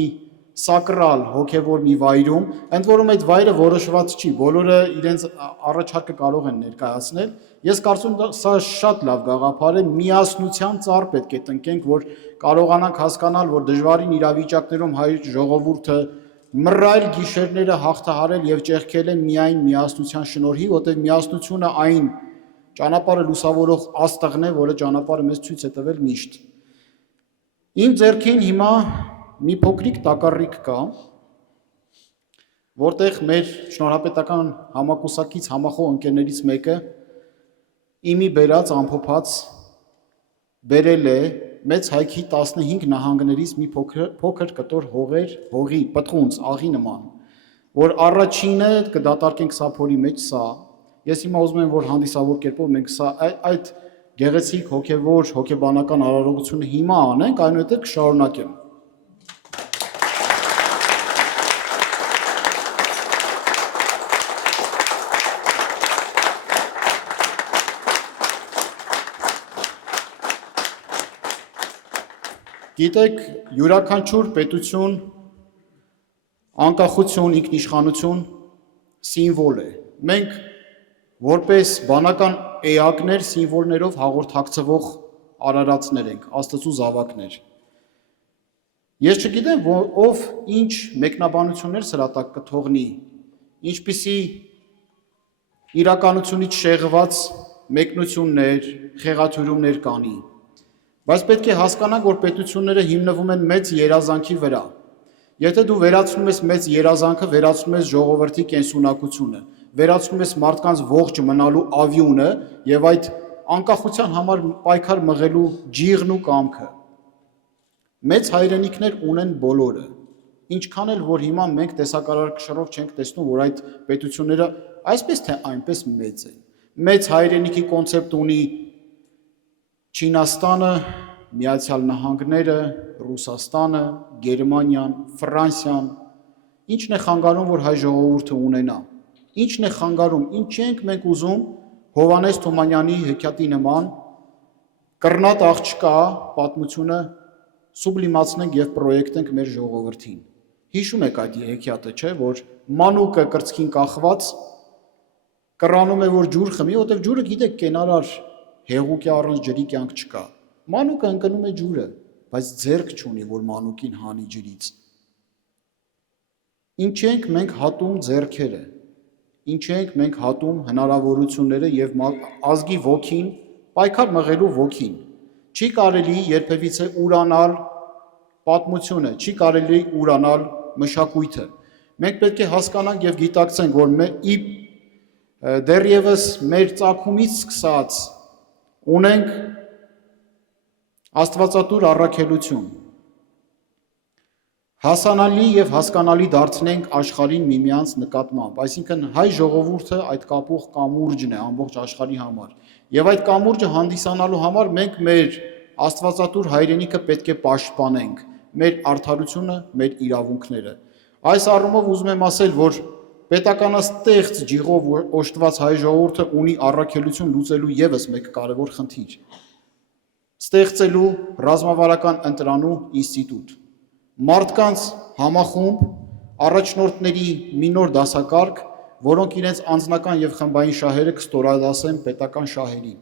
սակրալ հոգևոր մի վայրում, ընդ որում այդ վայրը որոշված չի, բոլորը իրենց առաջարկը կարող են ներկայացնել, ես կարծում եմ սա շատ լավ գաղափար է, միասնության ծառ պետք է տնկենք, որ կարողանանք հասկանալ, որ դժվարին իրավիճակներում հայ ժողովուրդը մռայլ գիշերները հաղթահարել եւ ճեղքել է միայն միասնության շնորհիվ, որտեղ միասնությունը այն ճանապարհը լուսավորող աստղն է, որը ճանապարհը մեզ ցույց է տվել միշտ։ Իմ ձեռքին հիմա մի փոքրիկ տակառիկ կա, որտեղ մեր շնորհապետական համակուսակից համախոհ ընկերներից մեկը իմի բերած ամփոփած բերել է մեծ հայքի 15 նահանգներից մի փոքր կտոր հողի պտղունց, աղի նման, որ առաջինը կդատարկենք սափորի մեջ սա, ես հիմա ուզում եմ, որ հանդիսավոր կերպով մենք սա այդ գեղեցիկ հոգևոր հոգեբանական արարողությունը հիմա անենք, այնուհետև կշարունակեմ։ Գիտեք, յուրաքանչյուր պետություն, անկախություն, ինքնիշխանություն սիմվոլ է։ Մենք որպես բանական էակներ սիմվոլներով հաղորդակցվող արարածներ ենք, Աստծո զավակներ։ Ես չգիտեմ, ով ինչ մեկնաբանություններ սրա տակ կթողնի, ինչպիսի իրականությունից շեղված մեկնություններ, խեղաթյուրումներ կանի։ Բայց պետք է հասկանանք, որ պետությունները հիմնվում են մեծ երազանքի վրա։ Եթե դու վերացնում ես մեծ երազանքը, վերացնում ես ժողովրդի կենսունակությունը, վերացնում ես մարդկանց ողջ մնալու ավյունը եւ այդ անկախության համար պայքար մղելու ջիղն ու կամքը։ Մեծ հայրենիքներ ունեն բոլորը։ Ինչքան էլ որ հիմա մենք տեսակարարքշռով չենք տեսնում, որ այդ պետությունները այսպես թե այնպես մեծ են։ Մեծ հայրենիքի կոնցեպտ ունի Չինաստանը, Միացյալ Նահանգները, Ռուսաստանը, Գերմանիան, Ֆրանսիան, ինչն է խանգարում, որ հայ ժողովուրդը ունենա։ Ինչն է խանգարում, ինչ ենք մենք ուզում Հովանես Թումանյանի հեքիաթի նման կռնատ աղջկա պատմությունը սուբլիմացնենք եւ պրոյեկտենք մեր ժողովրդին։ Հիշում եք այդ հեքիաթը, չէ, որ մանուկը կրծքին կախված կռանում է, որ ջուր խմի, որտեղ ջուրը գիտեք կենարար հեղուկի առանց ջրի կյանք չկա։ Մանուկը ընկնում է ջուրը, բայց ձեռք չունի, որ մանուկին հանի ջրից։ Ինչ ենք մենք հատում ձեռքերը, ինչ ենք մենք հատում հնարավորությունները եւ ազգի ոգին, պայքար մղելու ոգին։ Չի կարելի երբևիցե ուրանալ պատմությունը, չի կարելի ուրանալ մշակույթը։ Մենք պետք է հասկանանք եւ գիտակցենք, որ դեռևս մեր ծագումից սկսած ունենք աստվածատուր առաքելություն։ Հասանալի եւ հասկանալի դարձնենք աշխարհին միմյանց նկատմամբ, այսինքն հայ ժողովուրդը այդ կապող կամուրջն է ամբողջ աշխարհի համար։ Եվ այդ կամուրջը հանդիսանալու համար մենք մեր աստվածատուր հայրենիքը պետք է պաշտպանենք, մեր արդարությունը, մեր իրավունքները։ Այս առումով ուզում եմ ասել, որ պետականաստեղծ ջիղով օժտված հայ ժողովուրդը ունի առաքելություն լուծելու եւս մեկ կարևոր խնդիր։ Ստեղծելու ռազմավարական ընտրանու ինստիտուտ։ Մարդկանց համախումբ, առաջնորդների մի նոր դասակարգ, որոնք իրենց անձնական եւ խմբային շահերը կստորադասեն պետական շահերին։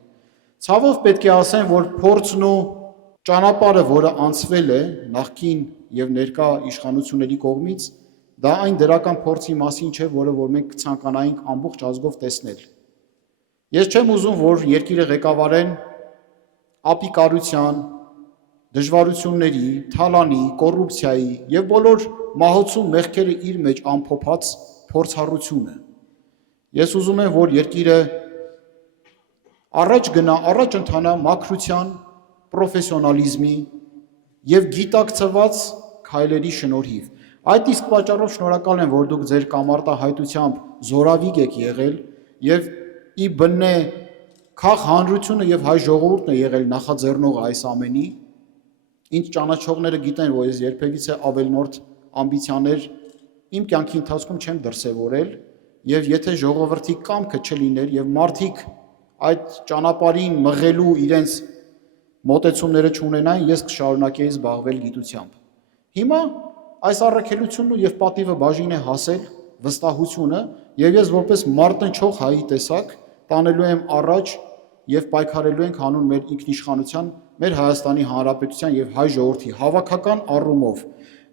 Ցավով պետք է ասեմ, որ փորձն ու ճանապարհը, որը անցվել է նախկին եւ ներկա իշխանությունների կողմից, դա այն դրական փորձի մասին չէ, որը որ մենք կցանկանայինք ամբողջ ազգով տեսնել։ Ես չեմ ուզում, որ երկիրը ղեկավարեն ապիկարության, դժվարությունների, թալանի, կոռուպցիայի եւ բոլոր մահոցու մեղքերը իր մեջ ամփոփած փորձառությունը։ Ես ուզում եմ, որ երկիրը առաջ գնա, առաջ ընթանա մաքրության, պրոֆեսիոնալիզմի եւ գիտակցված քայլերի շնորհիվ։ Այդ իսկ պատճառով շնորհակալ եմ, որ դուք ձեր կամարտահայտությամբ զորավիգ եք եղել եւ ի բնե քաղ հանրությունը եւ հայ ժողովուրդն է եղել նախաձեռնողը այս ամենի։ Ինչ ճանաչողները գիտեն, որ ես երբևիցե ավելնորդ ամբիցիաներ իմ կյանքի ընթացքում չեմ դրսևորել եւ եթե ժողովրդի կամքը չլիներ եւ մարդիկ այդ ճանապարհին մղելու իրենց մոտեցումները չունենային, ես կշարունակեի զբաղվել գիտությամբ։ Հիմա այս առաքելությունն եւ պատիվը բաժին է հասել վստահությունը եւ ես որպես մարտնչող հայի տեսակ տանելու եմ առաջ եւ պայքարելու ենք հանուն մեր ինքնիշխանության, մեր Հայաստանի Հանրապետության եւ հայ ժողովրդի հավաքական առումով,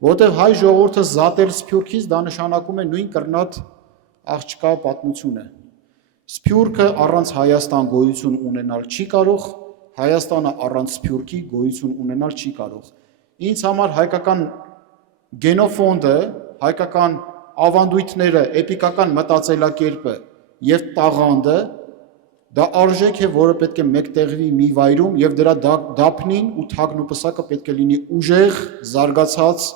որտեղ հայ ժողովուրդը զատել Սփյուռքից դա նշանակում է նույն կռնատ աղջկա պատմությունը։ Սփյուռքը առանց Հայաստան գոյություն ունենալ չի կարող, Հայաստանը առանց Սփյուռքի գոյություն ունենալ չի կարող։ Ինձ համար հայկական գենոֆոնդը, հայկական ավանդույթները, էպիկական մտածելակերպը եւ տաղանդը դա արժեք է, որը պետք է մեկտեղվի մի վայրում եւ դրա դափնին ու թագն ու պսակը պետք է լինի ուժեղ, զարգացած,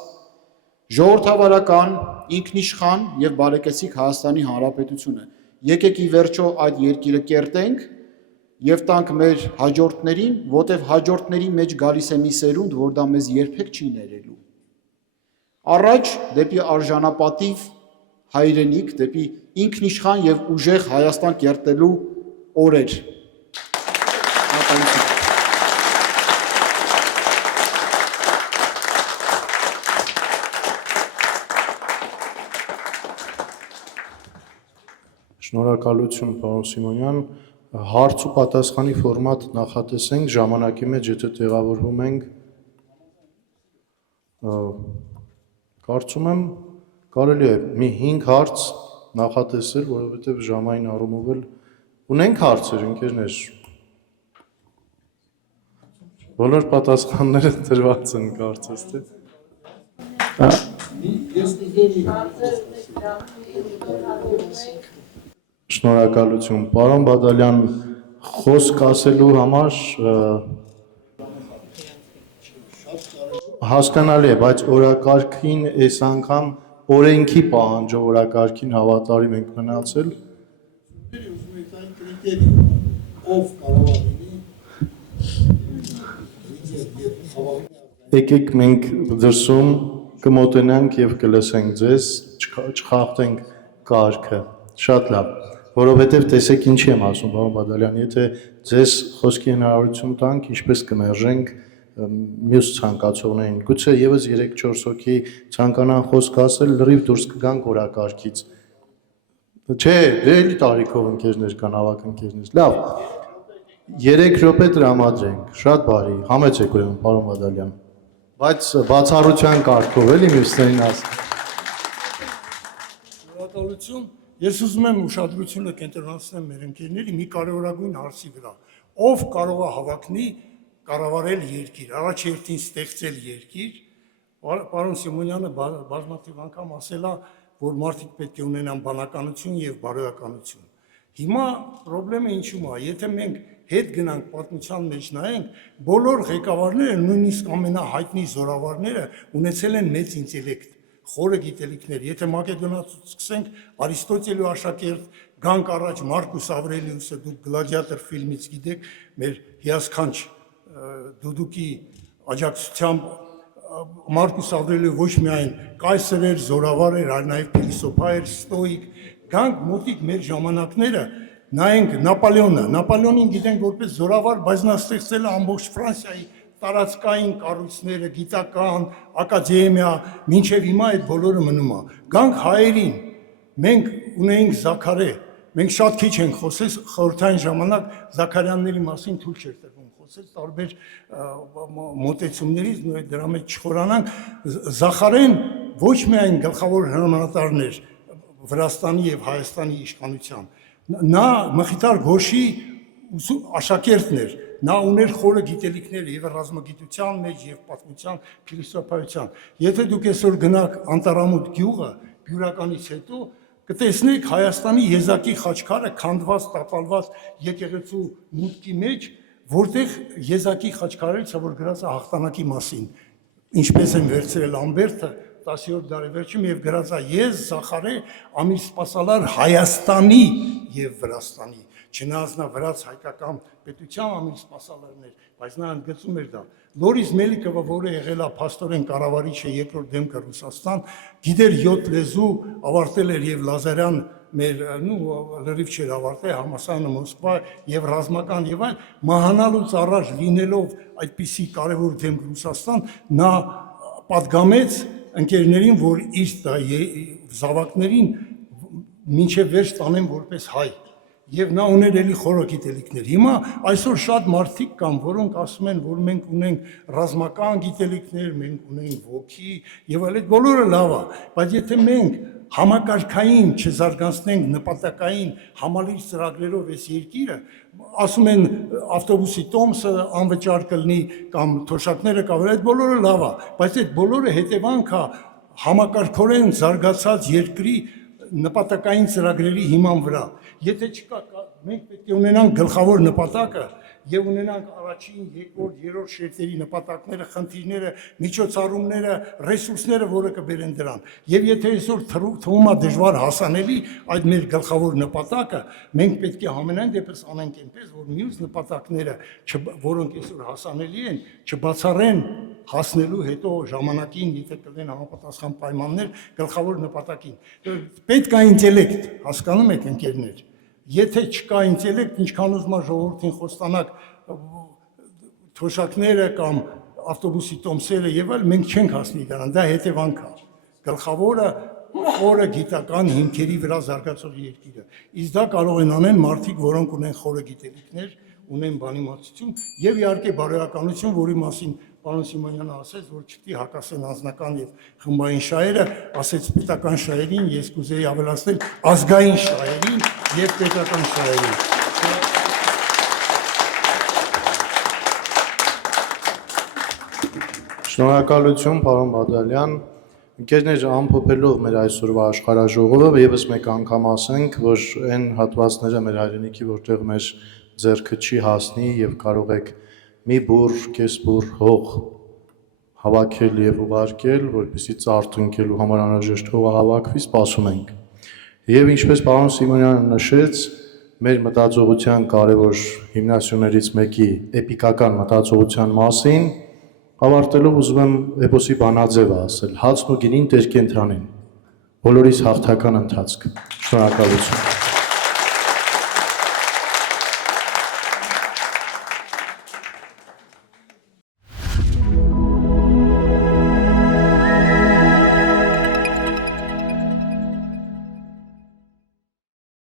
ժողովրդավարական, ինքնիշխան եւ բարեկեցիկ Հայաստանի Հանրապետությունը։ Եկեք ի վերջո այդ երկիրը կերտենք եւ տանք մեր հաջորդներին, որտեւ հաջորդների մեջ գալիս է մի սերունդ, որ դա մեզ երբեք չի ներելու։ Առաջ դեպի արժանապատիվ հայրենիք, դեպի ինքնիշխան եւ ուժեղ Հայաստան կերտելու օրեր։ Շնորհակալություն, պարոն Սիմոնյան։ Հարց ու պատասխանի ֆորմատ նախատեսենք ժամանակի մեջ, եթե տեղավորվում ենք, կարծում եմ կարելի է մի 5 հարց նախատեսել, որովհետև ժամային առումով էլ ունենք հարցեր, ընկերներ։ Բոլոր պատասխանները դրված են, կարծես թե։ Շնորհակալություն, պարոն Բադալյան, խոսք ասելու համար հասկանալի է, բայց օրակարգին այս անգամ օրենքի պահանջով օրակարգին հավատարիմ ենք մնացել։ Եկեք մենք դրսում կմոտենանք եւ կլսենք ձեզ, չխախտենք կարգը։ Շատ լավ, որովհետև տեսեք ինչի եմ ասում, պարոն Բադալյան, եթե ձեզ խոսքի հնարավորություն տանք, ինչպես կմերժենք մյուս ցանկացողներին, գուցե եւս 3-4 հոգի ցանկանան խոսք ասել, լրիվ դուրս կգանք օրակարգից։ Չէ, դե էլի տարիքով ընկերներ կան, ավակ ընկերներ։ Լավ, 3 րոպե տրամադրենք, շատ բարի, համեցեք ուրեմն, պարոն Բադալյան, բայց բացառության կարգով էլի մյուսներին ասել։ Շնորհակալություն։ Ես ուզում եմ ուշադրությունը կենտրոնացնեմ մեր ընկերների մի կարևորագույն հարցի վրա։ Ով կարող է հավակնի կառավարել երկիր, առաջ երթին ստեղծել երկիր։ Պարոն Սիմոնյանը բազմաթիվ անգամ ասել է, որ մարդիկ պետք է ունենան բանականություն եւ բարոյականություն։ Հիմա խնդրեմը ինչու՞մ է, եթե մենք հետ գնանք պատմության մեջ նայենք, բոլոր ղեկավարները, նույնիսկ ամենահայտնի զորավարները ունեցել են մեծ ինտելեկտ, խորը գիտելիքներ։ Եթե Մակեդոնիայից սկսենք, Արիստոտելի աշակերտ, գանք առաջ Մարկուս Ավրելիուսը, դուք Գլադիատոր ֆիլմից գիտեք, մեր հիասքանչ դուդուկի աջակցությամբ Մարկուս Ավրելիը ոչ միայն կայսր էր, զորավար էր, այլ նաև փիլիսոփա էր, ստոիկ։ Գանք մոտիկ մեր ժամանակները, նայենք Նապոլեոնին գիտենք որպես զորավար, բայց նա ստեղծել է ամբողջ Ֆրանսիայի տարածքային կառույցները, գիտական, ակադեմիա, մինչև հիմա այդ բոլորը մնում է։ Գանք հայերին, մենք ունեինք Զաքարե, մենք շատ քիչ ենք խոսել խորհրդային ժամանակ Զաքարյանների մասին թույլ չէր տրվում խոսել տարբեր մոտեցումներից, դրա մեջ չխորանանք։ Զախարեն ոչ միայն գլխավոր հրամանատարն էր Վրաստանի եւ Հայաստանի իշխանության, նա Մխիթար Գոշի աշակերտն էր, նա ուներ խորը գիտելիքներ եւ ռազմագիտության մեջ եւ պատմության, փիլիսոփայության։ Եթե դուք այսօր գնաք Անտարամուտ գյուղը, բյուրականից հետո կտեսնեք Հայաստանի եզակի խաչքարը քանդված, տապալված եկեղեցու մուտքի մեջ, որտեղ եզակի խաչքարերից է որ գրած է հաղթանակի մասին, ինչպես են վերցրել Ամբերտը 10-րդ դարի վերջում եւ գրած է ես Զախարե ամիր սպասալար Հայաստանի եւ Վրաստանի, չնայած նա վրաց հայկական պետության ամիր սպասալարներ, բայց նա ընդգծում էր դա։ Լորիս Մելիքովը, որը եղել է փաստորեն կառավարիչը երկրորդ դեմքը Ռուսաստան, գիտեր 7 լեզու, ավարտել էր եւ Լազարյան մեր լրիվ չէր ավարտել համալսարանը Մոսկվա եւ ռազմական եւ այլ, մահանալուց առաջ լինելով այդպիսի կարևոր դեմք Ռուսաստան, նա պատգամեց ընկերներին, որ իր զավակներին մինչև վերջ տանեն որպես հայ։ Եվ նա ուներ էլի խորը գիտելիքներ։ Հիմա այսօր շատ մարդիկ կան, որոնք ասում են, որ մենք ունենք ռազմական գիտելիքներ, մենք ունենք ոգի եւ այլ, այդ բոլորը լավ է, բայց եթե մենք համակարգային չզարգացնենք նպատակային համալիր ծրագրերով այս երկիրը, ասում են ավտոբուսի տոմսը անվճար կլինի կամ թոշակները կավեր, այդ բոլորը լավ է, բայց այդ բոլորը հետևանք է համակարգորեն զարգացած երկրի նպատակային ծրագրերի հիման վրա։ Եթե չկա, մենք պետք է ունենանք գլխավոր նպատակը եւ ունենանք առաջին, երկրորդ, երրորդ շերտերի նպատակները, խնդիրները, միջոցառումները, ռեսուրսները, որը կբերեն դրան։ Եվ եթե այսօր թվում է դժվար հասանելի այդ մեր գլխավոր նպատակը, մենք պետք է ամենայն դեպս անենք այնպես, որ մյուս նպատակները, որոնք այսօր հասանելի են, չբացառեն հասնելու հետո ժամանակին, եթե կլինեն համապատասխան պայմաններ, գլխավոր նպատակին։ Պետք է ինտելեկտ, հասկանում եք ընկերներ։ Եթե չկա ինտելեկտ, ինչքան ուզում է ժողովրդին խոստանակ թոշակները կամ ավտոբուսի տոմսերը եւ այլ, մենք չենք հասնի դրան, դա հետևանք է։ Գլխավորը խորը գիտական հիմքերի վրա զարգացող երկիրը։ Իսկ դա կարող են անել մարդիկ, որոնք ունեն խորը գիտելիքներ, ունեն բանիմացություն եւ իհարկե բարոյականություն, որի մասին պարոն Սիմոնյանը ասեց, որ չպետք է հակասեն անձնական եւ խմբային շահերը, ասեց պետական շահերին, ես կուզեի ավելացնել ազգային շահերին եւ պետական շահերին։ Շնորհակալություն, պարոն Բադալյան։ Ընկերներ, ամփոփելով մեր այսօրվա աշխարհաժողովը, եւս մեկ անգամ ասենք, որ այն հատվածները մեր հայրենիքի, որտեղ մեր ձեռքը չի հասնի եւ կարող եք մի բուռ, կես բուռ հող հավաքել եւ ուղարկել, որպեսզի ծարթունքելու համար անհրաժեշտ հողը հավաքվի, սպասում ենք։ Եվ ինչպես պարոն Սիմոնյանը նշեց, մեր մտածողության կարևոր հիմնասյուներից մեկի էպիկական մտածողության մասին ավարտելով ուզում եմ էպոսի բանաձևը ասել, հացն ու գինին տեր կենթանին, Բոլորիս հաղթական ընթացք։ Շնորհակալություն։